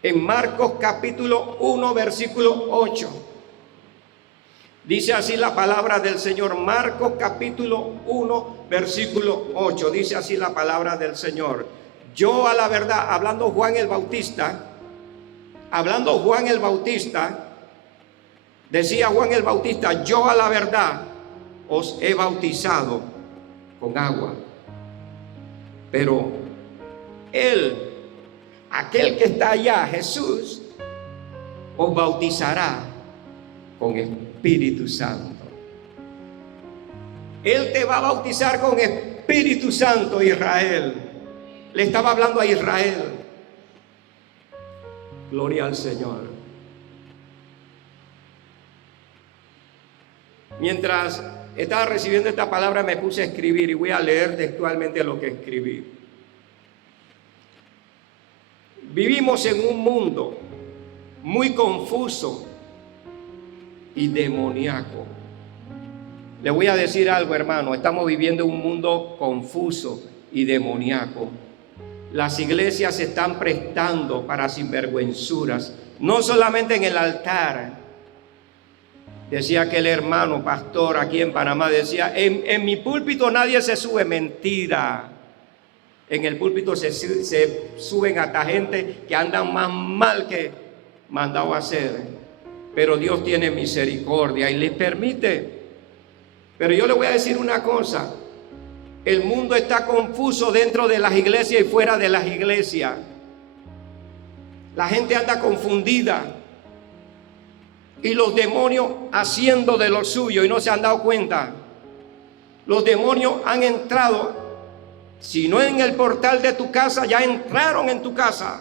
en Marcos capítulo 1, versículo 8. Dice así la palabra del Señor. Marcos capítulo 1, versículo 8. Dice así la palabra del Señor. Yo a la verdad, hablando Juan el Bautista, decía Juan el Bautista: yo a la verdad os he bautizado con agua, pero Él, aquel que está allá, Jesús, os bautizará con Espíritu Santo. Él te va a bautizar con Espíritu Santo, Israel. Le estaba hablando a Israel. Gloria al Señor. Mientras estaba recibiendo esta palabra, me puse a escribir y voy a leer textualmente lo que escribí. Vivimos en un mundo muy confuso y demoníaco. Le voy a decir algo, hermano. Estamos viviendo un mundo confuso y demoníaco. Las iglesias se están prestando para sinvergüenzuras, no solamente en el altar. Decía aquel hermano pastor aquí en Panamá, decía: en mi púlpito nadie se sube. Mentira. En el púlpito se suben hasta gente que andan más mal que mandado a hacer. Pero Dios tiene misericordia y les permite. Pero yo le voy a decir una cosa: el mundo está confuso dentro de las iglesias y fuera de las iglesias. La gente anda confundida y los demonios haciendo de lo suyo y no se han dado cuenta. Los demonios han entrado, si no en el portal de tu casa, ya entraron en tu casa.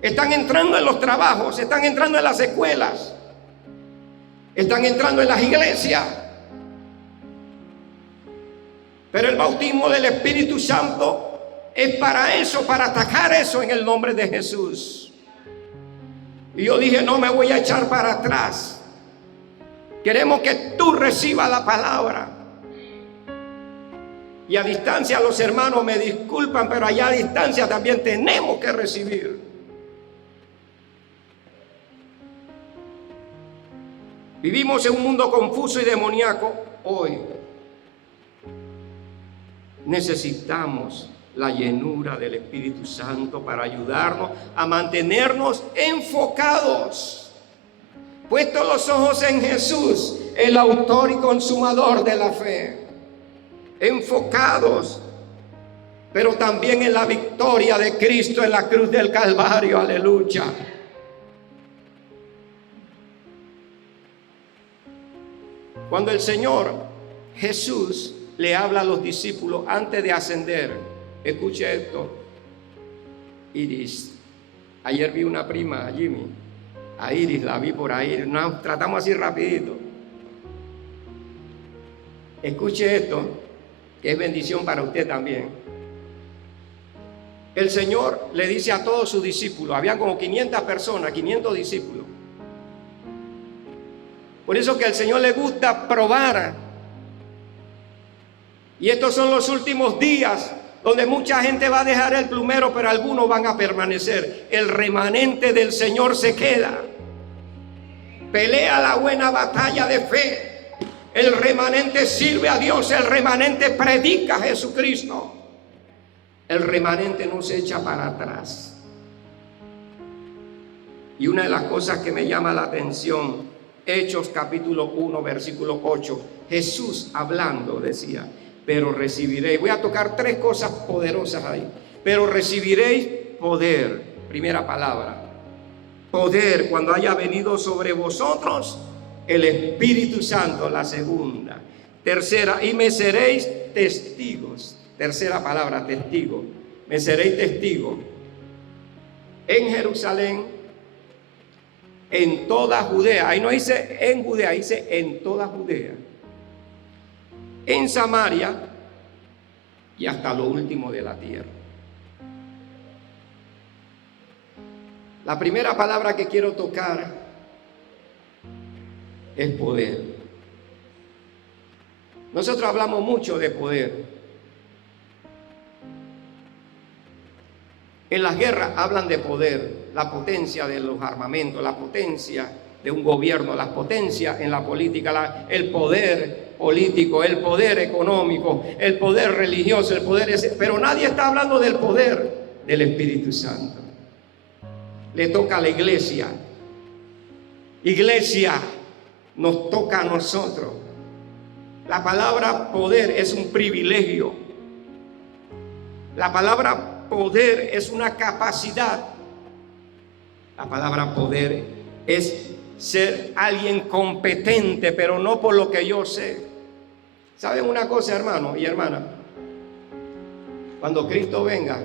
Están entrando en los trabajos, están entrando en las escuelas, están entrando en las iglesias. Pero el bautismo del Espíritu Santo es para eso, para atacar eso en el nombre de Jesús. Y yo dije: no me voy a echar para atrás. Queremos que tú recibas la palabra. Y a distancia los hermanos me disculpan, pero allá a distancia también tenemos que recibir. Vivimos en un mundo confuso y demoníaco hoy. Necesitamos la llenura del Espíritu Santo para ayudarnos a mantenernos enfocados, puestos los ojos en Jesús, el autor y consumador de la fe. Enfocados, pero también en la victoria de Cristo en la cruz del Calvario. Aleluya. Cuando el Señor Jesús le habla a los discípulos antes de ascender, escuche esto. Iris, ayer vi una prima, Jimmy, a Iris la vi por ahí, nos tratamos así rapidito. Escuche esto, que es bendición para usted también. El Señor le dice a todos sus discípulos, habían como 500 personas, 500 discípulos. Por eso que al Señor le gusta probar. Y estos son los últimos días donde mucha gente va a dejar el plumero, pero algunos van a permanecer. El remanente del Señor se queda. Pelea la buena batalla de fe. El remanente sirve a Dios. El remanente predica a Jesucristo. El remanente no se echa para atrás. Y una de las cosas que me llama la atención, Hechos capítulo 1, versículo 8, Jesús hablando decía, pero recibiréis, voy a tocar tres cosas poderosas ahí, pero recibiréis poder, primera palabra, poder cuando haya venido sobre vosotros el Espíritu Santo, la segunda. Tercera, y me seréis testigos. Tercera palabra, testigo. Me seréis testigo en Jerusalén, en toda Judea. Ahí no dice en Judea, dice en toda Judea, en Samaria y hasta lo último de la tierra. La primera palabra que quiero tocar es poder. Nosotros hablamos mucho de poder. En las guerras hablan de poder, la potencia de los armamentos, la potencia de un gobierno, la potencia en la política, el poder político, el poder económico, el poder religioso, el poder ese, pero nadie está hablando del poder del Espíritu Santo. Le toca a la iglesia. Iglesia, nos toca a nosotros. La palabra poder es un privilegio. La palabra poder es una capacidad. La palabra poder es ser alguien competente, pero no por lo que yo sé. ¿Saben una cosa, hermano y hermana? Cuando Cristo venga,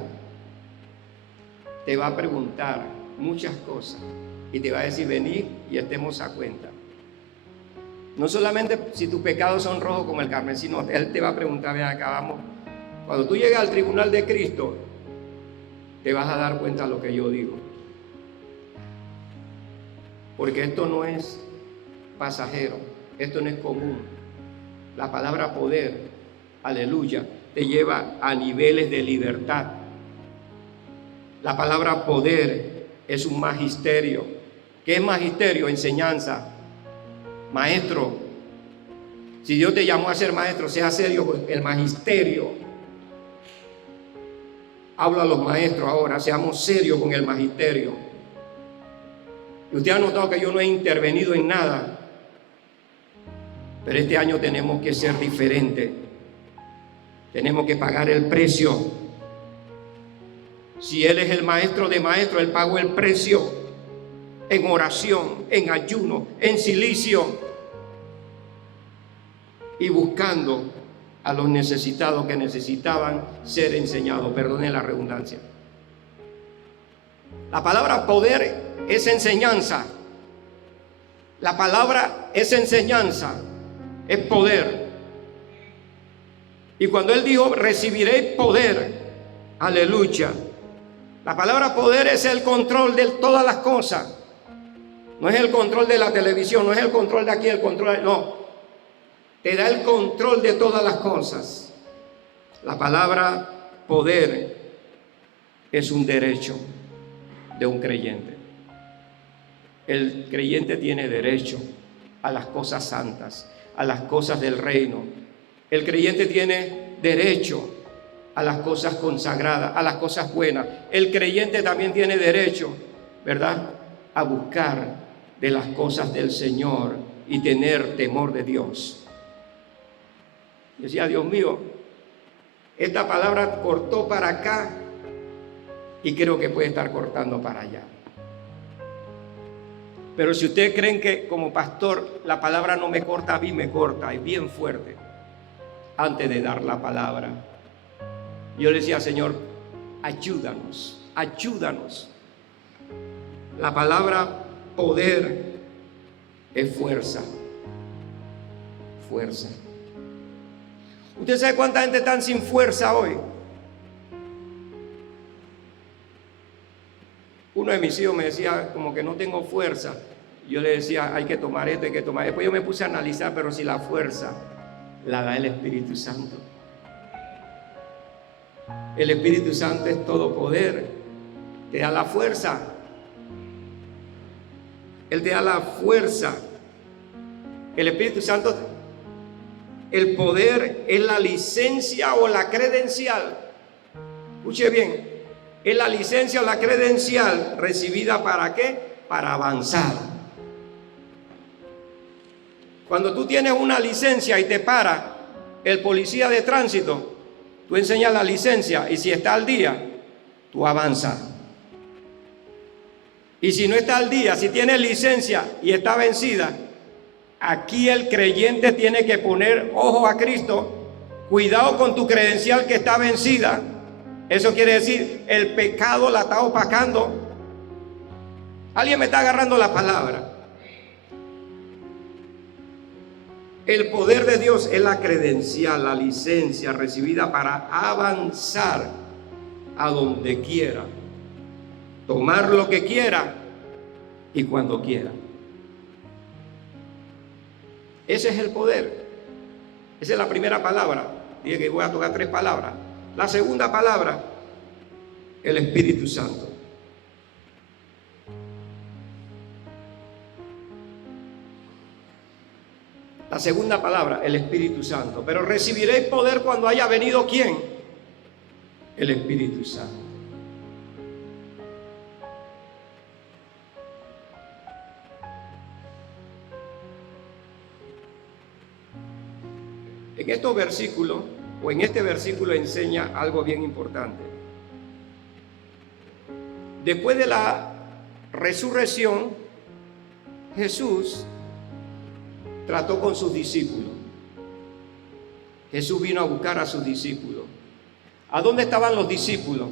te va a preguntar muchas cosas y te va a decir, venid y estemos a cuenta. No solamente si tus pecados son rojos como el carmesí, sino Él te va a preguntar, ven acá, vamos. Cuando tú llegas al tribunal de Cristo, te vas a dar cuenta de lo que yo digo. Porque esto no es pasajero, esto no es común. La palabra poder, aleluya, te lleva a niveles de libertad. La palabra poder es un magisterio. ¿Qué es magisterio? Enseñanza. Maestro. Si Dios te llamó a ser maestro, sea serio con el magisterio. Hablo a los maestros ahora, seamos serios con el magisterio. Y usted ha notado que yo no he intervenido en nada, pero este año tenemos que ser diferentes. Tenemos que pagar el precio. Si Él es el maestro de maestros, Él pagó el precio en oración, en ayuno, en silicio y buscando a los necesitados que necesitaban ser enseñados. Perdone la redundancia. La palabra poder es enseñanza. La palabra es enseñanza, es poder. Y cuando Él dijo, recibiréis poder, aleluya. La palabra poder es el control de todas las cosas. No es el control de la televisión, no es el control de aquí, el control de... No. Te da el control de todas las cosas. La palabra poder es un derecho de un creyente. El creyente tiene derecho a las cosas santas, a las cosas del reino. El creyente tiene derecho a las cosas consagradas, a las cosas buenas. El creyente también tiene derecho, ¿verdad?, a buscar de las cosas del Señor y tener temor de Dios. Decía, Dios mío, esta palabra cortó para acá y creo que puede estar cortando para allá. Pero si ustedes creen que como pastor la palabra no me corta, a mí me corta, es bien fuerte. Antes de dar la palabra, yo le decía, Señor, ayúdanos, ayúdanos. La palabra poder es fuerza, fuerza. ¿Usted sabe cuánta gente está sin fuerza hoy? Uno de mis hijos me decía como que no tengo fuerza. Yo le decía, hay que tomar esto, hay que tomar. Después yo me puse a analizar, pero si la fuerza la da el Espíritu Santo. El Espíritu Santo es todo poder. Te da la fuerza. Él te da la fuerza. El Espíritu Santo, el poder es la licencia o la credencial. Escuche bien, es la licencia o la credencial recibida ¿para qué? Para avanzar. Cuando tú tienes una licencia y te para el policía de tránsito, tú enseñas la licencia y si está al día, tú avanzas. Y si no está al día, si tienes licencia y está vencida, aquí el creyente tiene que poner ojo a Cristo. Cuidado con tu credencial que está vencida. Eso quiere decir, el pecado la está opacando. Alguien me está agarrando la palabra. El poder de Dios es la credencial, la licencia recibida para avanzar a donde quiera, tomar lo que quiera y cuando quiera. Ese es el poder. Esa es la primera palabra. Dije que voy a tocar 3 palabras. La segunda palabra, el Espíritu Santo. La segunda palabra, el Espíritu Santo. Pero recibiréis poder cuando haya venido ¿quién? El Espíritu Santo. En estos versículos, o en este versículo enseña algo bien importante. Después de la resurrección, Jesús trató con sus discípulos. Jesús vino a buscar a sus discípulos. ¿A dónde estaban los discípulos?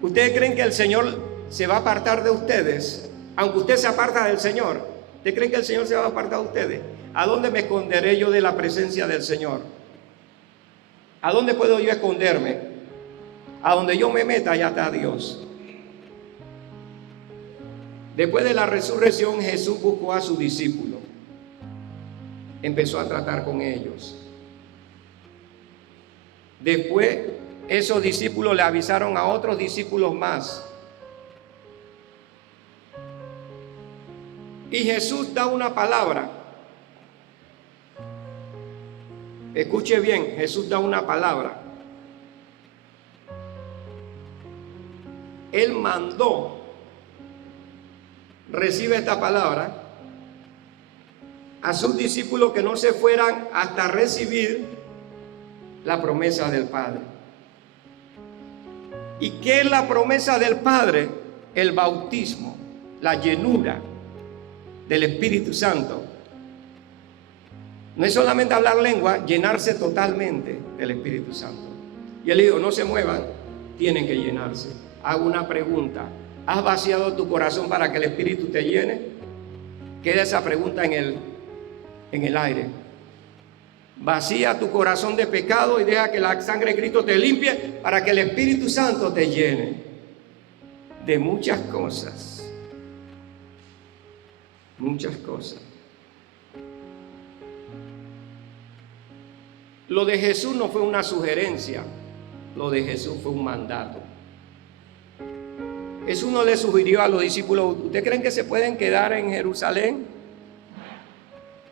¿Ustedes creen que el Señor se va a apartar de ustedes? Aunque usted se aparta del Señor, ¿ustedes creen que el Señor se va a apartar de ustedes? ¿A dónde me esconderé yo de la presencia del Señor? ¿A dónde puedo yo esconderme? A donde yo me meta, allá está Dios. Después de la resurrección, Jesús buscó a sus discípulos. Empezó a tratar con ellos. Después, esos discípulos le avisaron a otros discípulos más. Y Jesús da una palabra. Escuche bien, Jesús da una palabra. Él mandó, recibe esta palabra, a sus discípulos que no se fueran hasta recibir la promesa del Padre. ¿Y qué es la promesa del Padre? El bautismo, la llenura del Espíritu Santo. No es solamente hablar lengua, llenarse totalmente del Espíritu Santo. Y él dijo, no se muevan, tienen que llenarse. Hago una pregunta. ¿Has vaciado tu corazón para que el Espíritu te llene? Queda esa pregunta en el aire. Vacía tu corazón de pecado y deja que la sangre de Cristo te limpie para que el Espíritu Santo te llene de muchas cosas. Muchas cosas. Lo de Jesús no fue una sugerencia, lo de Jesús fue un mandato. Jesús no le sugirió a los discípulos, ¿ustedes creen que se pueden quedar en Jerusalén?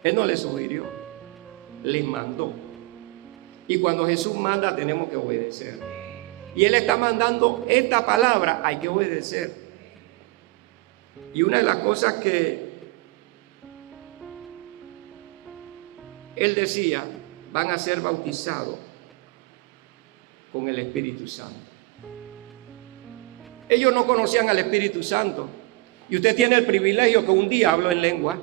Él no les sugirió, les mandó. Y cuando Jesús manda tenemos que obedecer. Y Él está mandando esta palabra, hay que obedecer. Y una de las cosas que Él decía, van a ser bautizados con el Espíritu Santo. Ellos no conocían al Espíritu Santo. Y usted tiene el privilegio que un día habló en lengua.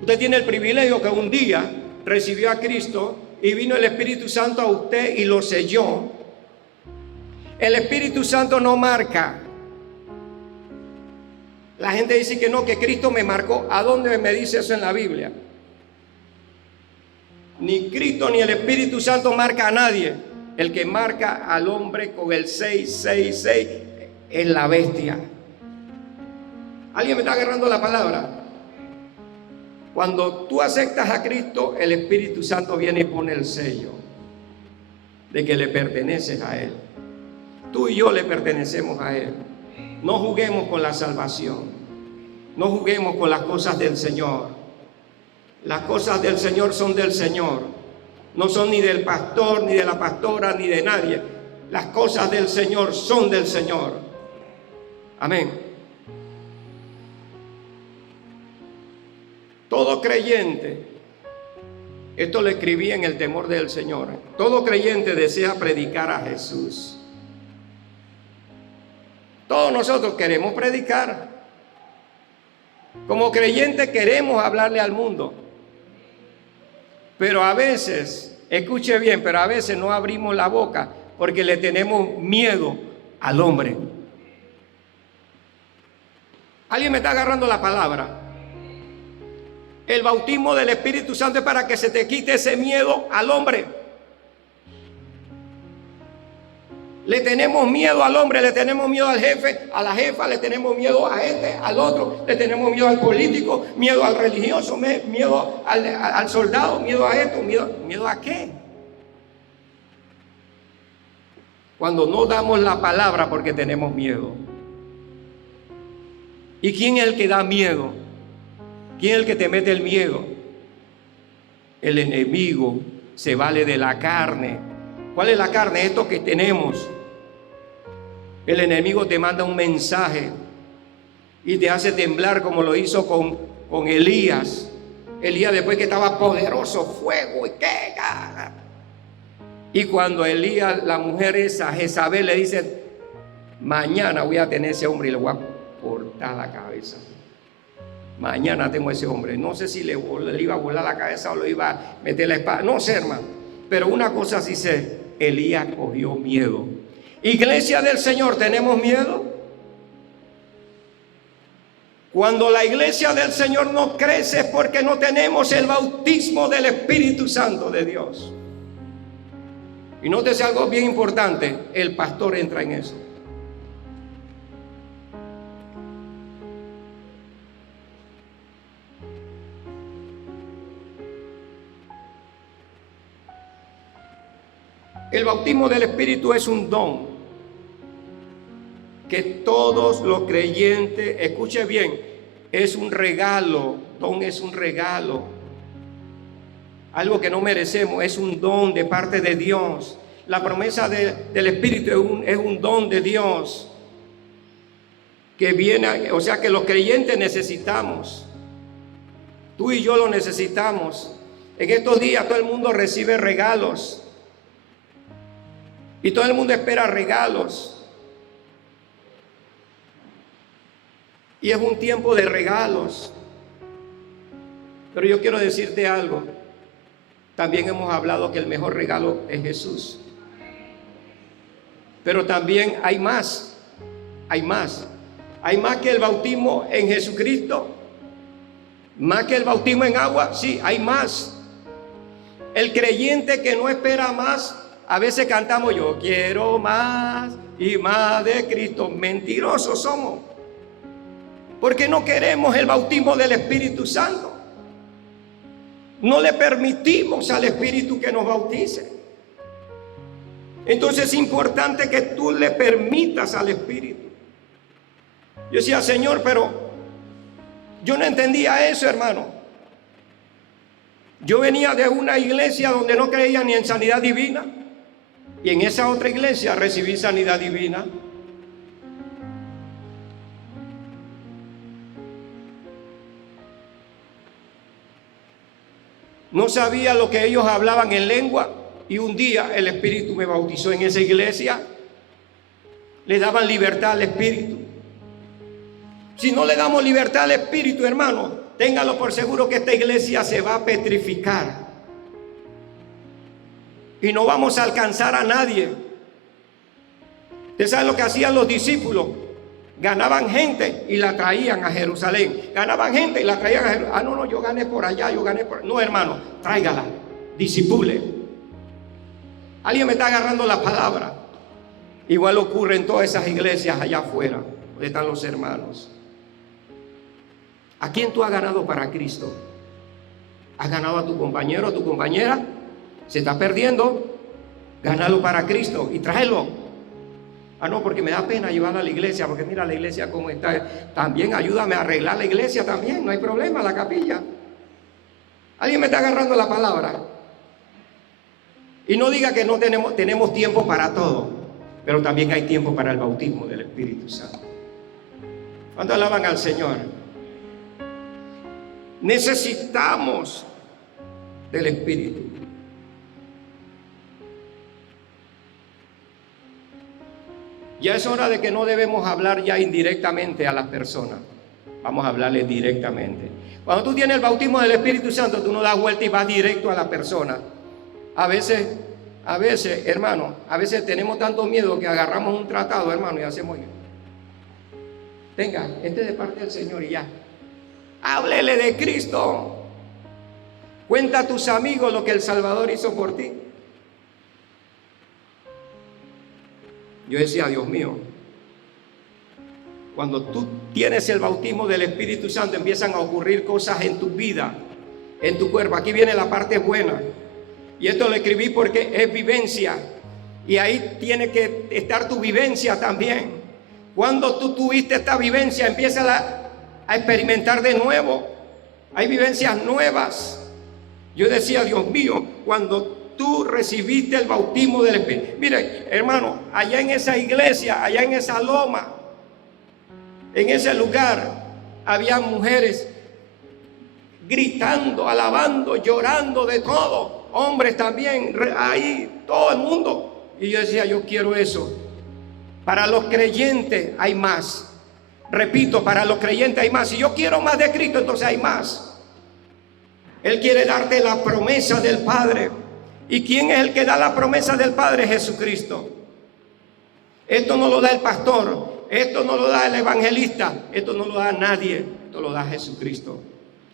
Usted tiene el privilegio que un día recibió a Cristo y vino el Espíritu Santo a usted y lo selló. El Espíritu Santo no marca. La gente dice que no, que Cristo me marcó. ¿A dónde me dice eso en la Biblia? Ni Cristo ni el Espíritu Santo marca a nadie. El que marca al hombre con el 666 es la bestia. ¿Alguien me está agarrando la palabra? Cuando tú aceptas a Cristo, el Espíritu Santo viene y pone el sello de que le perteneces a Él. Tú y yo le pertenecemos a Él. No juguemos con la salvación. No juguemos con las cosas del Señor. Las cosas del Señor son del Señor. No son ni del pastor, ni de la pastora, ni de nadie. Las cosas del Señor son del Señor. Amén. Todo creyente, esto lo escribí en El temor del Señor, todo creyente desea predicar a Jesús. Todos nosotros queremos predicar. Como creyentes queremos hablarle al mundo. Pero a veces, escuche bien, pero a veces no abrimos la boca porque le tenemos miedo al hombre. ¿Alguien me está agarrando la palabra? El bautismo del Espíritu Santo es para que se te quite ese miedo al hombre. Le tenemos miedo al hombre, le tenemos miedo al jefe, a la jefa, le tenemos miedo a este, al otro, le tenemos miedo al político, miedo al religioso, miedo al soldado, miedo a esto, miedo a qué. Cuando no damos la palabra porque tenemos miedo. ¿Y quién es el que da miedo? ¿Quién es el que te mete el miedo? El enemigo se vale de la carne. ¿Cuál es la carne? Esto que tenemos. El enemigo te manda un mensaje y te hace temblar como lo hizo con Elías. Elías, después que estaba poderoso, fuego y qué. Y cuando Elías, la mujer esa, Jezabel, le dice: mañana voy a tener ese hombre y le voy a cortar la cabeza. Mañana tengo ese hombre. No sé si le iba a volar la cabeza o le iba a meter la espada. No sé, hermano. Pero una cosa sí sé: Elías cogió miedo. Iglesia del Señor, ¿tenemos miedo? Cuando la iglesia del Señor no crece es porque no tenemos el bautismo del Espíritu Santo de Dios. Y nótese algo bien importante: el pastor entra en eso. El bautismo del Espíritu es un don que todos los creyentes, escuche bien, es un regalo. Don es un regalo, algo que no merecemos, es un don de parte de Dios. La promesa del Espíritu es un don de Dios que viene, o sea que los creyentes necesitamos. Tú y yo lo necesitamos. En estos días todo el mundo recibe regalos. Y todo el mundo espera regalos. Y es un tiempo de regalos. Pero yo quiero decirte algo. También hemos hablado que el mejor regalo es Jesús. Pero también hay más. Hay más. Hay más que el bautismo en Jesucristo. Más que el bautismo en agua. Sí, hay más. El creyente que no espera más. A veces cantamos: yo quiero más y más de Cristo. Mentirosos somos, porque no queremos el bautismo del Espíritu Santo. No le permitimos al Espíritu que nos bautice. Entonces es importante que tú le permitas al Espíritu. Yo decía: Señor, pero yo no entendía eso, hermano. Yo venía de una iglesia donde no creía ni en sanidad divina. Y en esa otra iglesia recibí sanidad divina. No sabía lo que ellos hablaban en lengua. Y un día el Espíritu me bautizó en esa iglesia. Le daban libertad al Espíritu. Si no le damos libertad al Espíritu, hermano, téngalo por seguro que esta iglesia se va a petrificar. Y no vamos a alcanzar a nadie. ¿Usted sabe lo que hacían los discípulos? Ganaban gente y la traían a Jerusalén. Ganaban gente y la traían a Jerusalén. Ah, no, yo gané por allá, yo gané por... No, hermano, tráigala. disipule. Alguien me está agarrando la palabra. Igual ocurre en todas esas iglesias allá afuera, donde están los hermanos. ¿A quién tú has ganado para Cristo? ¿Has ganado a tu compañero, a tu compañera? Se está perdiendo. Gánalo para Cristo y tráelo. Ah, no, porque me da pena llevarla a la iglesia, porque mira la iglesia cómo está. También ayúdame a arreglar la iglesia también, no hay problema, la capilla. Alguien me está agarrando la palabra. Y no diga que no tenemos tiempo para todo, pero también hay tiempo para el bautismo del Espíritu Santo. ¿Cuándo alaban al Señor? Necesitamos del Espíritu. Ya es hora de que no debemos hablar ya indirectamente a las personas. Vamos a hablarles directamente. Cuando tú tienes el bautismo del Espíritu Santo, tú no das vuelta y vas directo a la persona. A veces, hermano, a veces tenemos tanto miedo que agarramos un tratado, hermano, y hacemos: venga, este es de parte del Señor y ya. Háblele de Cristo. Cuenta a tus amigos lo que el Salvador hizo por ti. Yo decía: Dios mío, cuando tú tienes el bautismo del Espíritu Santo, empiezan a ocurrir cosas en tu vida, en tu cuerpo. Aquí viene la parte buena. Y esto lo escribí porque es vivencia. Y ahí tiene que estar tu vivencia también. Cuando tú tuviste esta vivencia, empiezas a experimentar de nuevo. Hay vivencias nuevas. Yo decía: Dios mío, cuando tú recibiste el bautismo del Espíritu. Mire, hermano, allá en esa iglesia, allá en esa loma, en ese lugar, había mujeres gritando, alabando, llorando, de todo. Hombres también, ahí, todo el mundo. Y yo decía: yo quiero eso. Para los creyentes hay más. Repito, para los creyentes hay más. Si yo quiero más de Cristo, entonces hay más. Él quiere darte la promesa del Padre. ¿Y quién es el que da la promesa del Padre? Jesucristo. Esto no lo da el pastor, esto no lo da el evangelista, esto no lo da nadie, esto lo da Jesucristo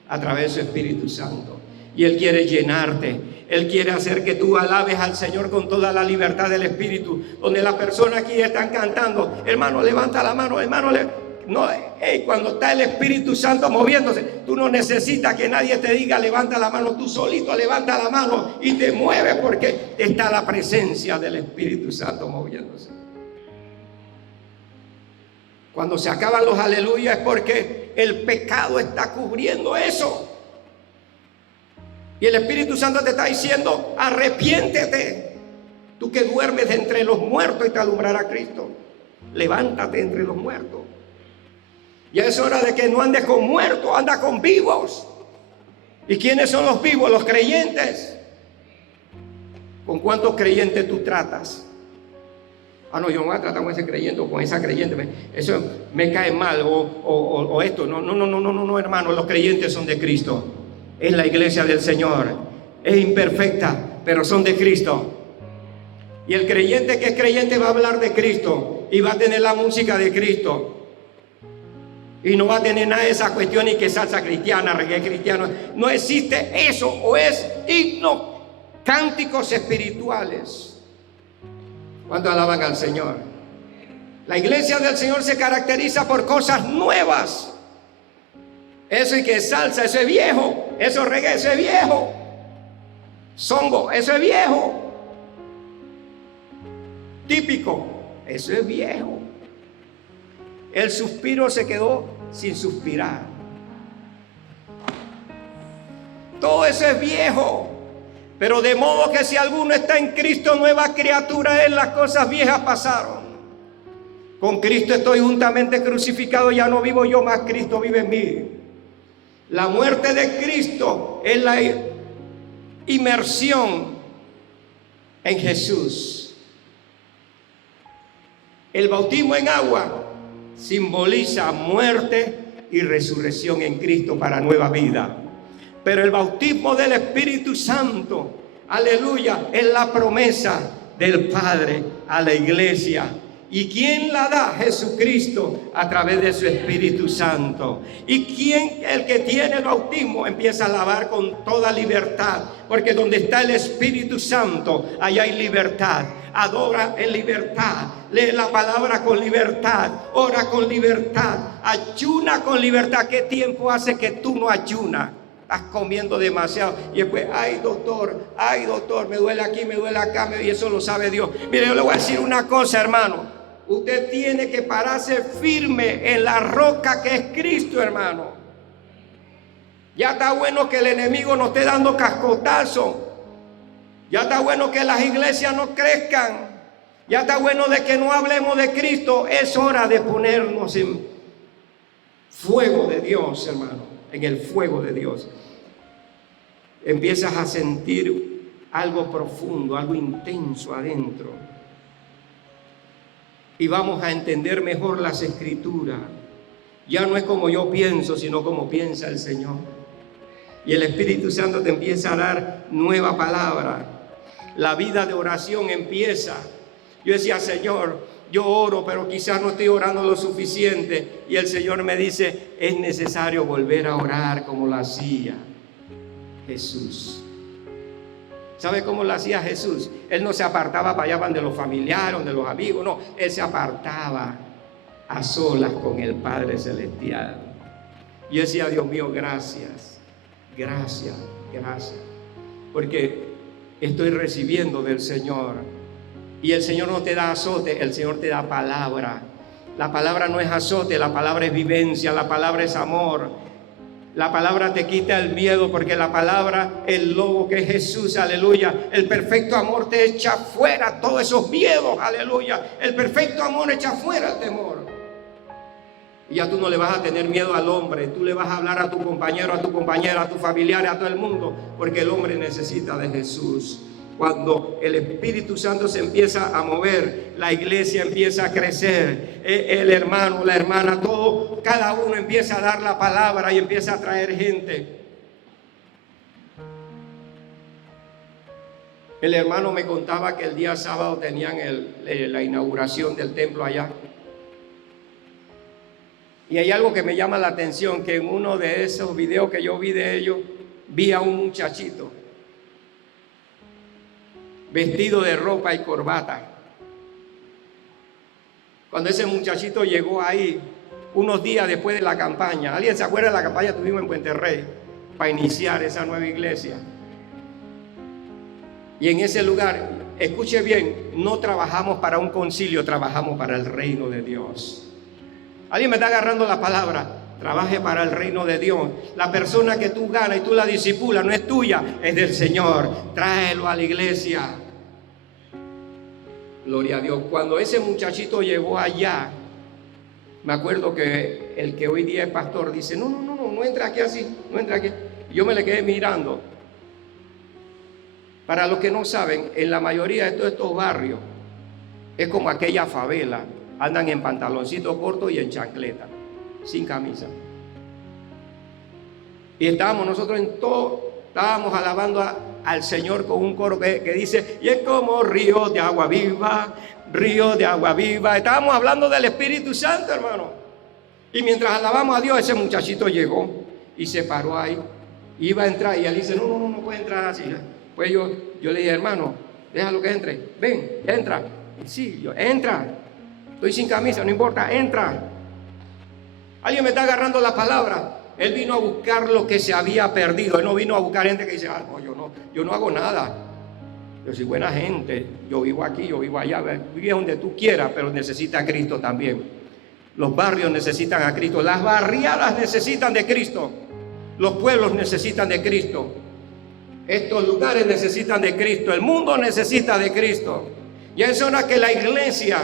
a través de su Espíritu Santo. Y Él quiere llenarte. Él quiere hacer que tú alabes al Señor con toda la libertad del Espíritu. Donde las personas aquí están cantando: hermano, levanta la mano, hermano, no, cuando está el Espíritu Santo moviéndose, tú no necesitas que nadie te diga levanta la mano. Tú solito levanta la mano y te mueves, porque está la presencia del Espíritu Santo moviéndose. Cuando se acaban los aleluyas es porque el pecado está cubriendo eso. Y el Espíritu Santo te está diciendo: arrepiéntete. Tú que duermes entre los muertos y te alumbrará Cristo. Levántate entre los muertos. Ya es hora de que no andes con muertos, anda con vivos. ¿Y quiénes son los vivos? Los creyentes. ¿Con cuántos creyentes tú tratas? Ah, no, yo no voy a tratar con ese creyente o con esa creyente. Eso me cae mal o esto. No, hermano, los creyentes son de Cristo. Es la iglesia del Señor. Es imperfecta, pero son de Cristo. Y el creyente que es creyente va a hablar de Cristo y va a tener la música de Cristo. Y no va a tener nada de esa cuestión y que salsa cristiana, reggae cristiano. No existe eso. O es himno, cánticos espirituales. ¿Cuánto alaban al Señor? La iglesia del Señor se caracteriza por cosas nuevas. Eso y que salsa, eso es viejo. Eso reggae, eso es viejo. Zongo, eso es viejo. Típico, eso es viejo. El suspiro se quedó sin suspirar. Todo eso es viejo. Pero de modo que si alguno está en Cristo, nueva criatura es, las cosas viejas pasaron. Con Cristo estoy juntamente crucificado, ya no vivo yo, más Cristo vive en mí. La muerte de Cristo es la inmersión en Jesús. El bautismo en agua simboliza muerte y resurrección en Cristo para nueva vida. Pero el bautismo del Espíritu Santo, aleluya, es la promesa del Padre a la iglesia. ¿Y quién la da? Jesucristo, a través de su Espíritu Santo. ¿Y quién? El que tiene el bautismo empieza a alabar con toda libertad, porque donde está el Espíritu Santo, allá hay libertad. Adora en libertad, lee la palabra con libertad, ora con libertad, ayuna con libertad. ¿Qué tiempo hace que tú no ayunas? Estás comiendo demasiado y después, ay doctor, me duele aquí, me duele acá, y eso lo sabe Dios. Mire, yo le voy a decir una cosa, hermano. Usted tiene que pararse firme en la roca que es Cristo, hermano. Ya está bueno que el enemigo nos esté dando cascotazo. Ya está bueno que las iglesias no crezcan. Ya está bueno de que no hablemos de Cristo. Es hora de ponernos en fuego de Dios, hermano. En el fuego de Dios. Empiezas a sentir algo profundo, algo intenso adentro. Y vamos a entender mejor las Escrituras. Ya no es como yo pienso, sino como piensa el Señor. Y el Espíritu Santo te empieza a dar nueva palabra. La vida de oración empieza. Yo decía, Señor, yo oro, pero quizás no estoy orando lo suficiente. Y el Señor me dice, es necesario volver a orar como lo hacía Jesús. ¿Sabe cómo lo hacía Jesús? Él no se apartaba para allá de los familiares, de los amigos, no. Él se apartaba a solas con el Padre Celestial. Y yo decía, Dios mío, gracias, gracias, gracias. Porque estoy recibiendo del Señor. Y el Señor no te da azote, el Señor te da palabra. La palabra no es azote, la palabra es vivencia, la palabra es amor. La palabra te quita el miedo, porque la palabra, el lobo que es Jesús, aleluya. El perfecto amor te echa fuera todos esos miedos, aleluya. El perfecto amor echa fuera el temor. Y ya tú no le vas a tener miedo al hombre, tú le vas a hablar a tu compañero, a tu compañera, a tus familiares, a todo el mundo, porque el hombre necesita de Jesús. Cuando el Espíritu Santo se empieza a mover, la iglesia empieza a crecer, el hermano, la hermana, todo, cada uno empieza a dar la palabra y empieza a traer gente. El hermano me contaba que el día sábado tenían la inauguración del templo allá. Y hay algo que me llama la atención, que en uno de esos videos que yo vi de ellos, vi a un muchachito vestido de ropa y corbata. Cuando ese muchachito llegó ahí, unos días después de la campaña, ¿alguien se acuerda de la campaña que tuvimos en Puente Rey para iniciar esa nueva iglesia? Y en ese lugar, escuche bien, no trabajamos para un concilio, trabajamos para el reino de Dios. ¿Alguien me está agarrando la palabra? Trabaje para el reino de Dios. La persona que tú ganas y tú la discipulas no es tuya, es del Señor. Tráelo a la iglesia. Gloria a Dios. Cuando ese muchachito llegó allá, me acuerdo que el que hoy día es pastor dice, no entra aquí así, no entra aquí. Yo me le quedé mirando. Para los que no saben, en la mayoría de todos estos barrios es como aquella favela. Andan en pantaloncito corto y en chancleta, sin camisa. Y estábamos nosotros en todo, estábamos alabando al Señor con un coro que dice, y es como río de agua viva, río de agua viva. Estábamos hablando del Espíritu Santo, hermano. Y mientras alabamos a Dios, ese muchachito llegó y se paró ahí. Iba a entrar y él dice, no puede entrar así. Pues yo le dije, hermano, déjalo que entre. Ven, entra. Sí, entra. Estoy sin camisa, no importa, entra. Alguien me está agarrando la palabra. Él vino a buscar lo que se había perdido. Él no vino a buscar gente que dice, yo no hago nada. Yo soy buena gente, yo vivo aquí, yo vivo allá. Vive donde tú quieras, pero necesita a Cristo también. Los barrios necesitan a Cristo. Las barriadas necesitan de Cristo. Los pueblos necesitan de Cristo. Estos lugares necesitan de Cristo. El mundo necesita de Cristo. Ya es hora que la iglesia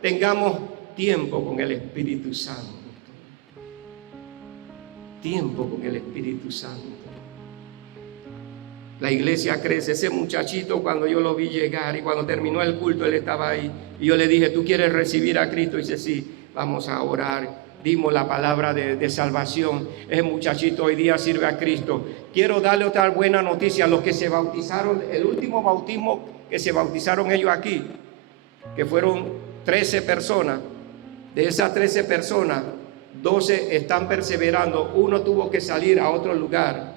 tengamos tiempo con el Espíritu Santo. Tiempo con el Espíritu Santo. La iglesia crece. Ese muchachito, cuando yo lo vi llegar y cuando terminó el culto, él estaba ahí. Y yo le dije, ¿tú quieres recibir a Cristo? Y dice, sí, vamos a orar. Dimos la palabra de salvación. Ese muchachito hoy día sirve a Cristo. Quiero darle otra buena noticia a los que se bautizaron. El último bautismo que se bautizaron ellos aquí, que fueron 13 personas. De esas 13 personas, 12 están perseverando. Uno tuvo que salir a otro lugar.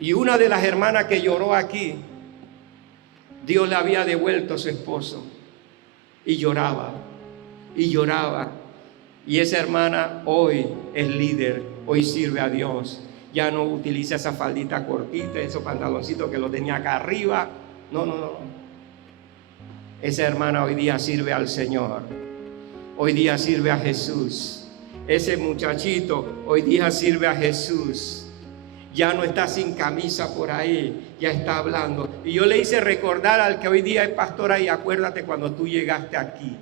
Y una de las hermanas que lloró aquí, Dios le había devuelto a su esposo. Y lloraba, y lloraba. Y esa hermana hoy es líder, hoy sirve a Dios. Ya no utiliza esa faldita cortita, esos pantaloncitos que lo tenía acá arriba. No. Esa hermana hoy día sirve al Señor. Hoy día sirve a Jesús. Ese muchachito hoy día sirve a Jesús. Ya no está sin camisa por ahí, ya está hablando. Y yo le hice recordar al que hoy día es pastor ahí, acuérdate cuando tú llegaste aquí,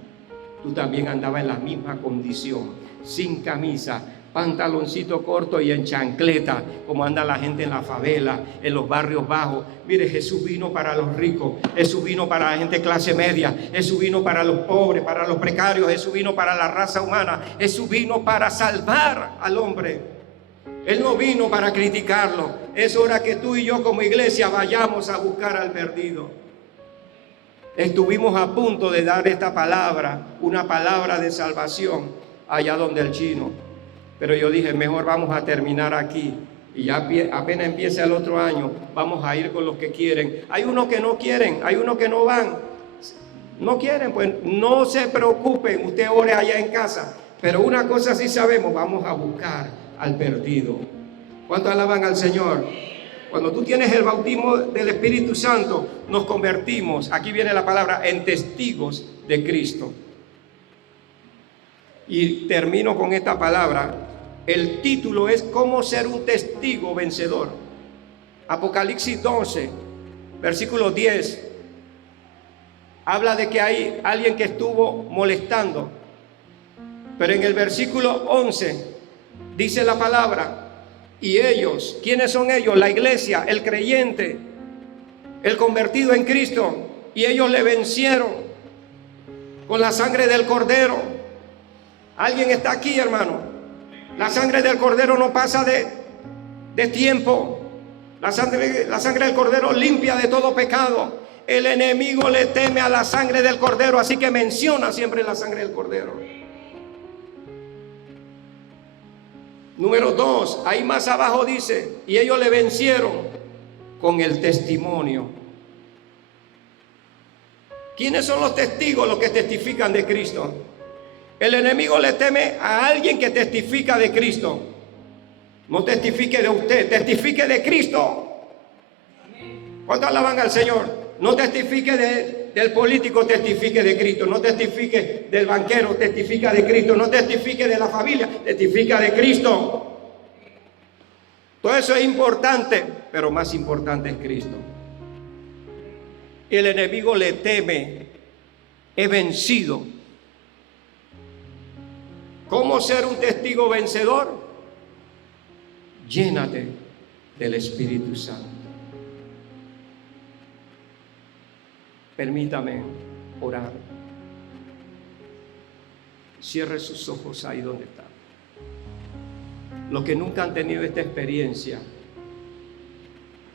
tú también andabas en la misma condición, sin camisa, pantaloncito corto y en chancleta, como anda la gente en la favela, en los barrios bajos. Mire, Jesús vino para los ricos, Jesús vino para la gente de clase media, Jesús vino para los pobres, para los precarios, Jesús vino para la raza humana, Jesús vino para salvar al hombre. Él no vino para criticarlo. Es hora que tú y yo como iglesia vayamos a buscar al perdido. Estuvimos a punto de dar esta palabra, una palabra de salvación, allá donde el chino. Pero yo dije, mejor vamos a terminar aquí. Y ya apenas empiece el otro año, vamos a ir con los que quieren. Hay unos que no quieren, hay unos que no van. No quieren, pues no se preocupen, usted ore allá en casa. Pero una cosa sí sabemos, vamos a buscar al perdido. ¿Cuánto alaban al Señor? Cuando tú tienes el bautismo del Espíritu Santo, nos convertimos, aquí viene la palabra, en testigos de Cristo. Y termino con esta palabra. El título es ¿Cómo ser un testigo vencedor? Apocalipsis 12, versículo 10. Habla de que hay alguien que estuvo molestando. Pero en el versículo 11 dice la palabra, y ellos, ¿quiénes son ellos? La iglesia, el creyente, el convertido en Cristo, y ellos le vencieron con la sangre del Cordero. ¿Alguien está aquí, hermano? La sangre del Cordero no pasa de tiempo. La sangre del Cordero limpia de todo pecado. El enemigo le teme a la sangre del Cordero, así que menciona siempre la sangre del Cordero. Número 2, ahí más abajo dice, y ellos le vencieron con el testimonio. ¿Quiénes son los testigos? Los que testifican de Cristo. El enemigo le teme a alguien que testifica de Cristo. No testifique de usted, testifique de Cristo. ¿Cuántos alaban al Señor? No testifique del político, testifique de Cristo. No testifique del banquero, testifica de Cristo. No testifique de la familia, testifica de Cristo. Todo eso es importante, pero más importante es Cristo. El enemigo le teme, es vencido. ¿Cómo ser un testigo vencedor? Llénate del Espíritu Santo. Permítame orar. Cierre sus ojos ahí donde está. Los que nunca han tenido esta experiencia,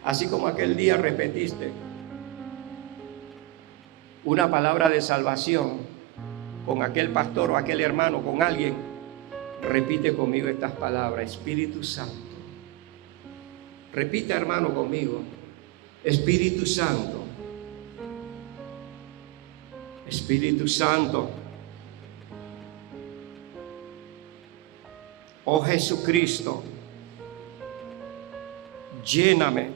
así como aquel día repetiste una palabra de salvación con aquel pastor o aquel hermano, con alguien, repite conmigo estas palabras: Espíritu Santo. Repita, hermano, conmigo: Espíritu Santo. Espíritu Santo, oh Jesucristo, lléname,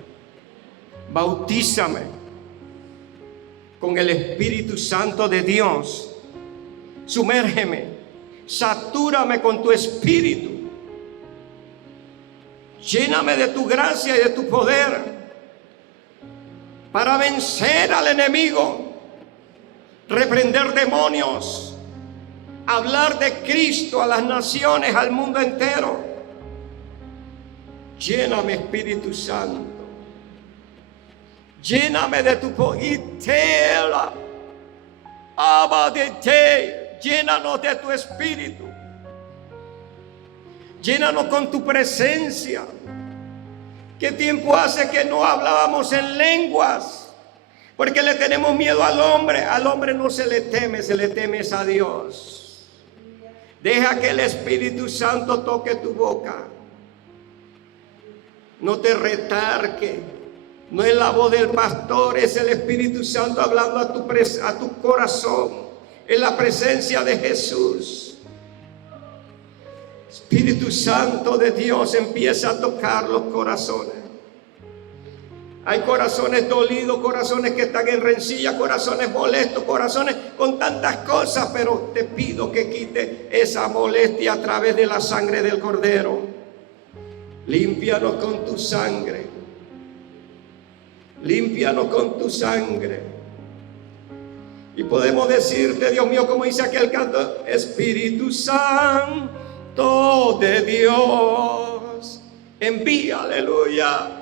bautízame con el Espíritu Santo de Dios, sumérgeme, satúrame con tu Espíritu, lléname de tu gracia y de tu poder para vencer al enemigo, reprender demonios, hablar de Cristo a las naciones, al mundo entero. Lléname, Espíritu Santo. Lléname de tu poder. Llénanos de tu Espíritu. Llénanos con tu presencia. ¿Qué tiempo hace que no hablábamos en lenguas? Porque le tenemos miedo al hombre. Al hombre no se le teme a Dios. Deja que el Espíritu Santo toque tu boca. No te retarque. No es la voz del pastor, es el Espíritu Santo hablando a tu corazón. Es la presencia de Jesús. Espíritu Santo de Dios empieza a tocar los corazones. Hay corazones dolidos, corazones que están en rencilla, corazones molestos, corazones con tantas cosas, pero te pido que quite esa molestia a través de la sangre del Cordero. Límpianos con tu sangre. Límpianos con tu sangre. Y podemos decirte, Dios mío, como dice aquel canto, Espíritu Santo de Dios, envía, aleluya.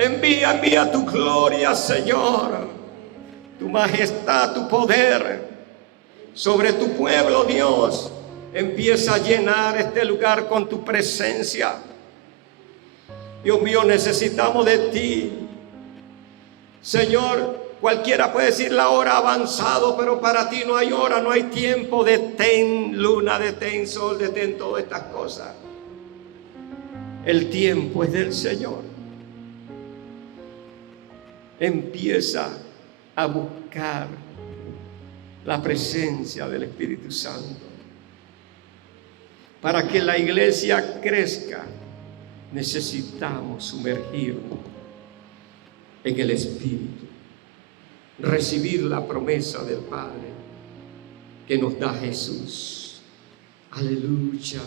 Envía tu gloria, Señor, tu majestad, tu poder sobre tu pueblo, Dios. Empieza a llenar este lugar con tu presencia. Dios mío, necesitamos de ti. Señor, cualquiera puede decir la hora ha avanzado, pero para ti no hay hora, no hay tiempo. Detén luna, detén sol, detén todas estas cosas. El tiempo es del Señor. Empieza a buscar la presencia del Espíritu Santo. Para que la iglesia crezca, necesitamos sumergirnos en el Espíritu, recibir la promesa del Padre que nos da Jesús. Aleluya,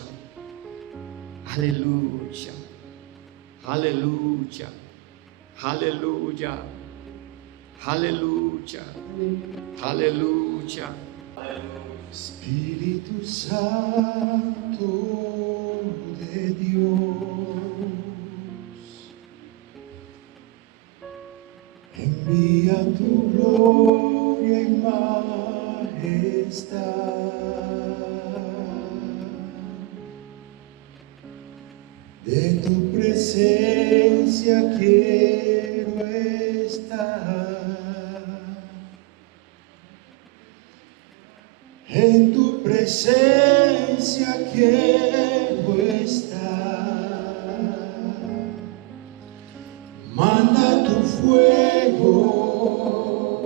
aleluya, aleluya, aleluya, aleluya, aleluya. Espíritu Santo de Dios, envía tu gloria y majestad. De tu presencia quiero estar. En tu presencia quiero estar. Manda tu fuego,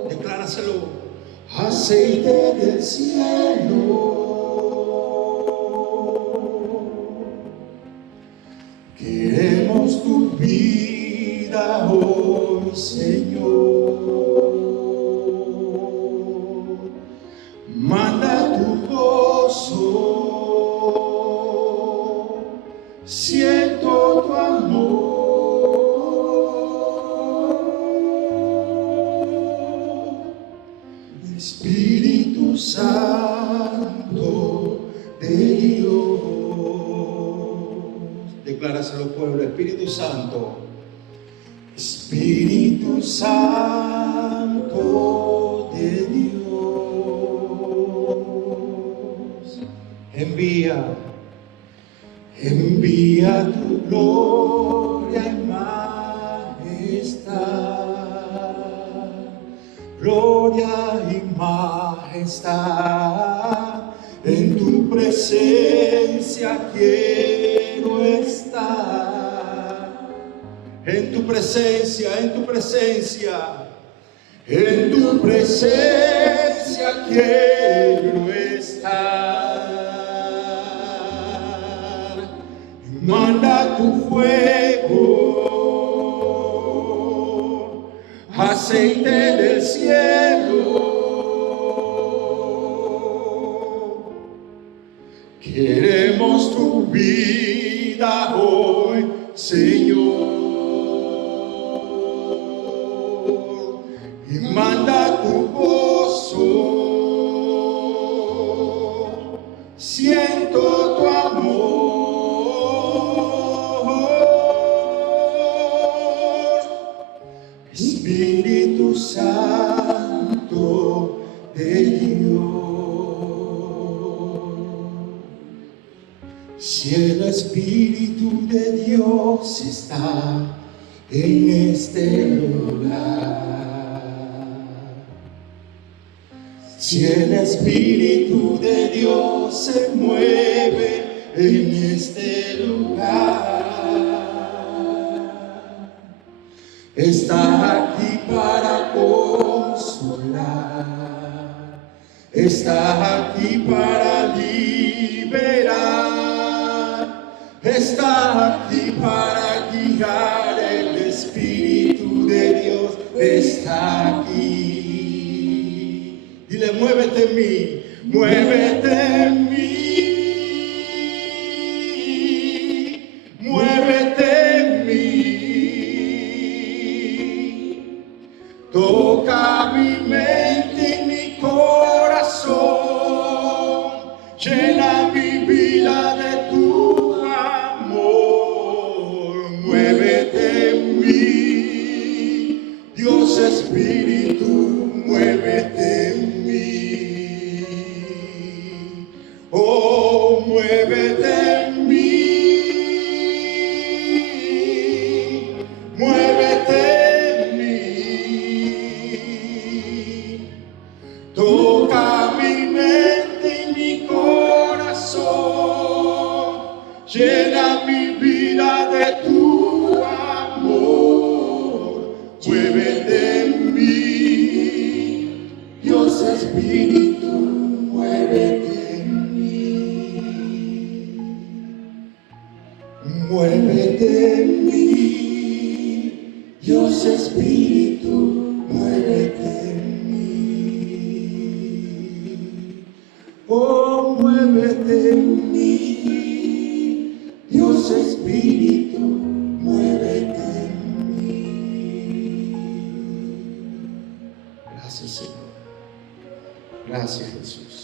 decláraselo, aceite del cielo. Queremos tu vida hoy, Señor. Manda tu gozo, siento tu amor. Espíritu Santo de Dios. Decláraselo, pueblo. Espíritu Santo. Espíritu Santo de Dios. Envía tu gloria y majestad, gloria y majestad. En tu presencia quiero estar. En tu presencia, en tu presencia, en tu presencia quiero estar. Manda tu fuego, aceite del cielo. Queremos tu vida hoy, Señor. Y manda tu gozo, siento tu amor. Espíritu Santo de Dios, si el Espíritu de Dios está en este lugar, Si el Espíritu de Dios se mueve en este lugar, está aquí para consolar, está aquí para liberar, está aquí para guiar. El Espíritu de Dios está aquí. Dile, muévete en mí, muévete en mí, muévete en mí. Toca mi mente y mi corazón, llena mi vida de tu amor. Muévete en mí, Dios Espíritu, muévete en mí. Oh, muévete en mí, muévete en mí. Toca mi mente y mi corazón, llena mi vida de tu amor. Muévete en mí, Dios Espíritu, muévete en mí. Muévete en mí, Dios Espíritu, muévete en mí. Oh, muévete en mí, Dios Espíritu, muévete en mí. Gracias, Señor. Gracias, Jesús.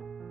Amén.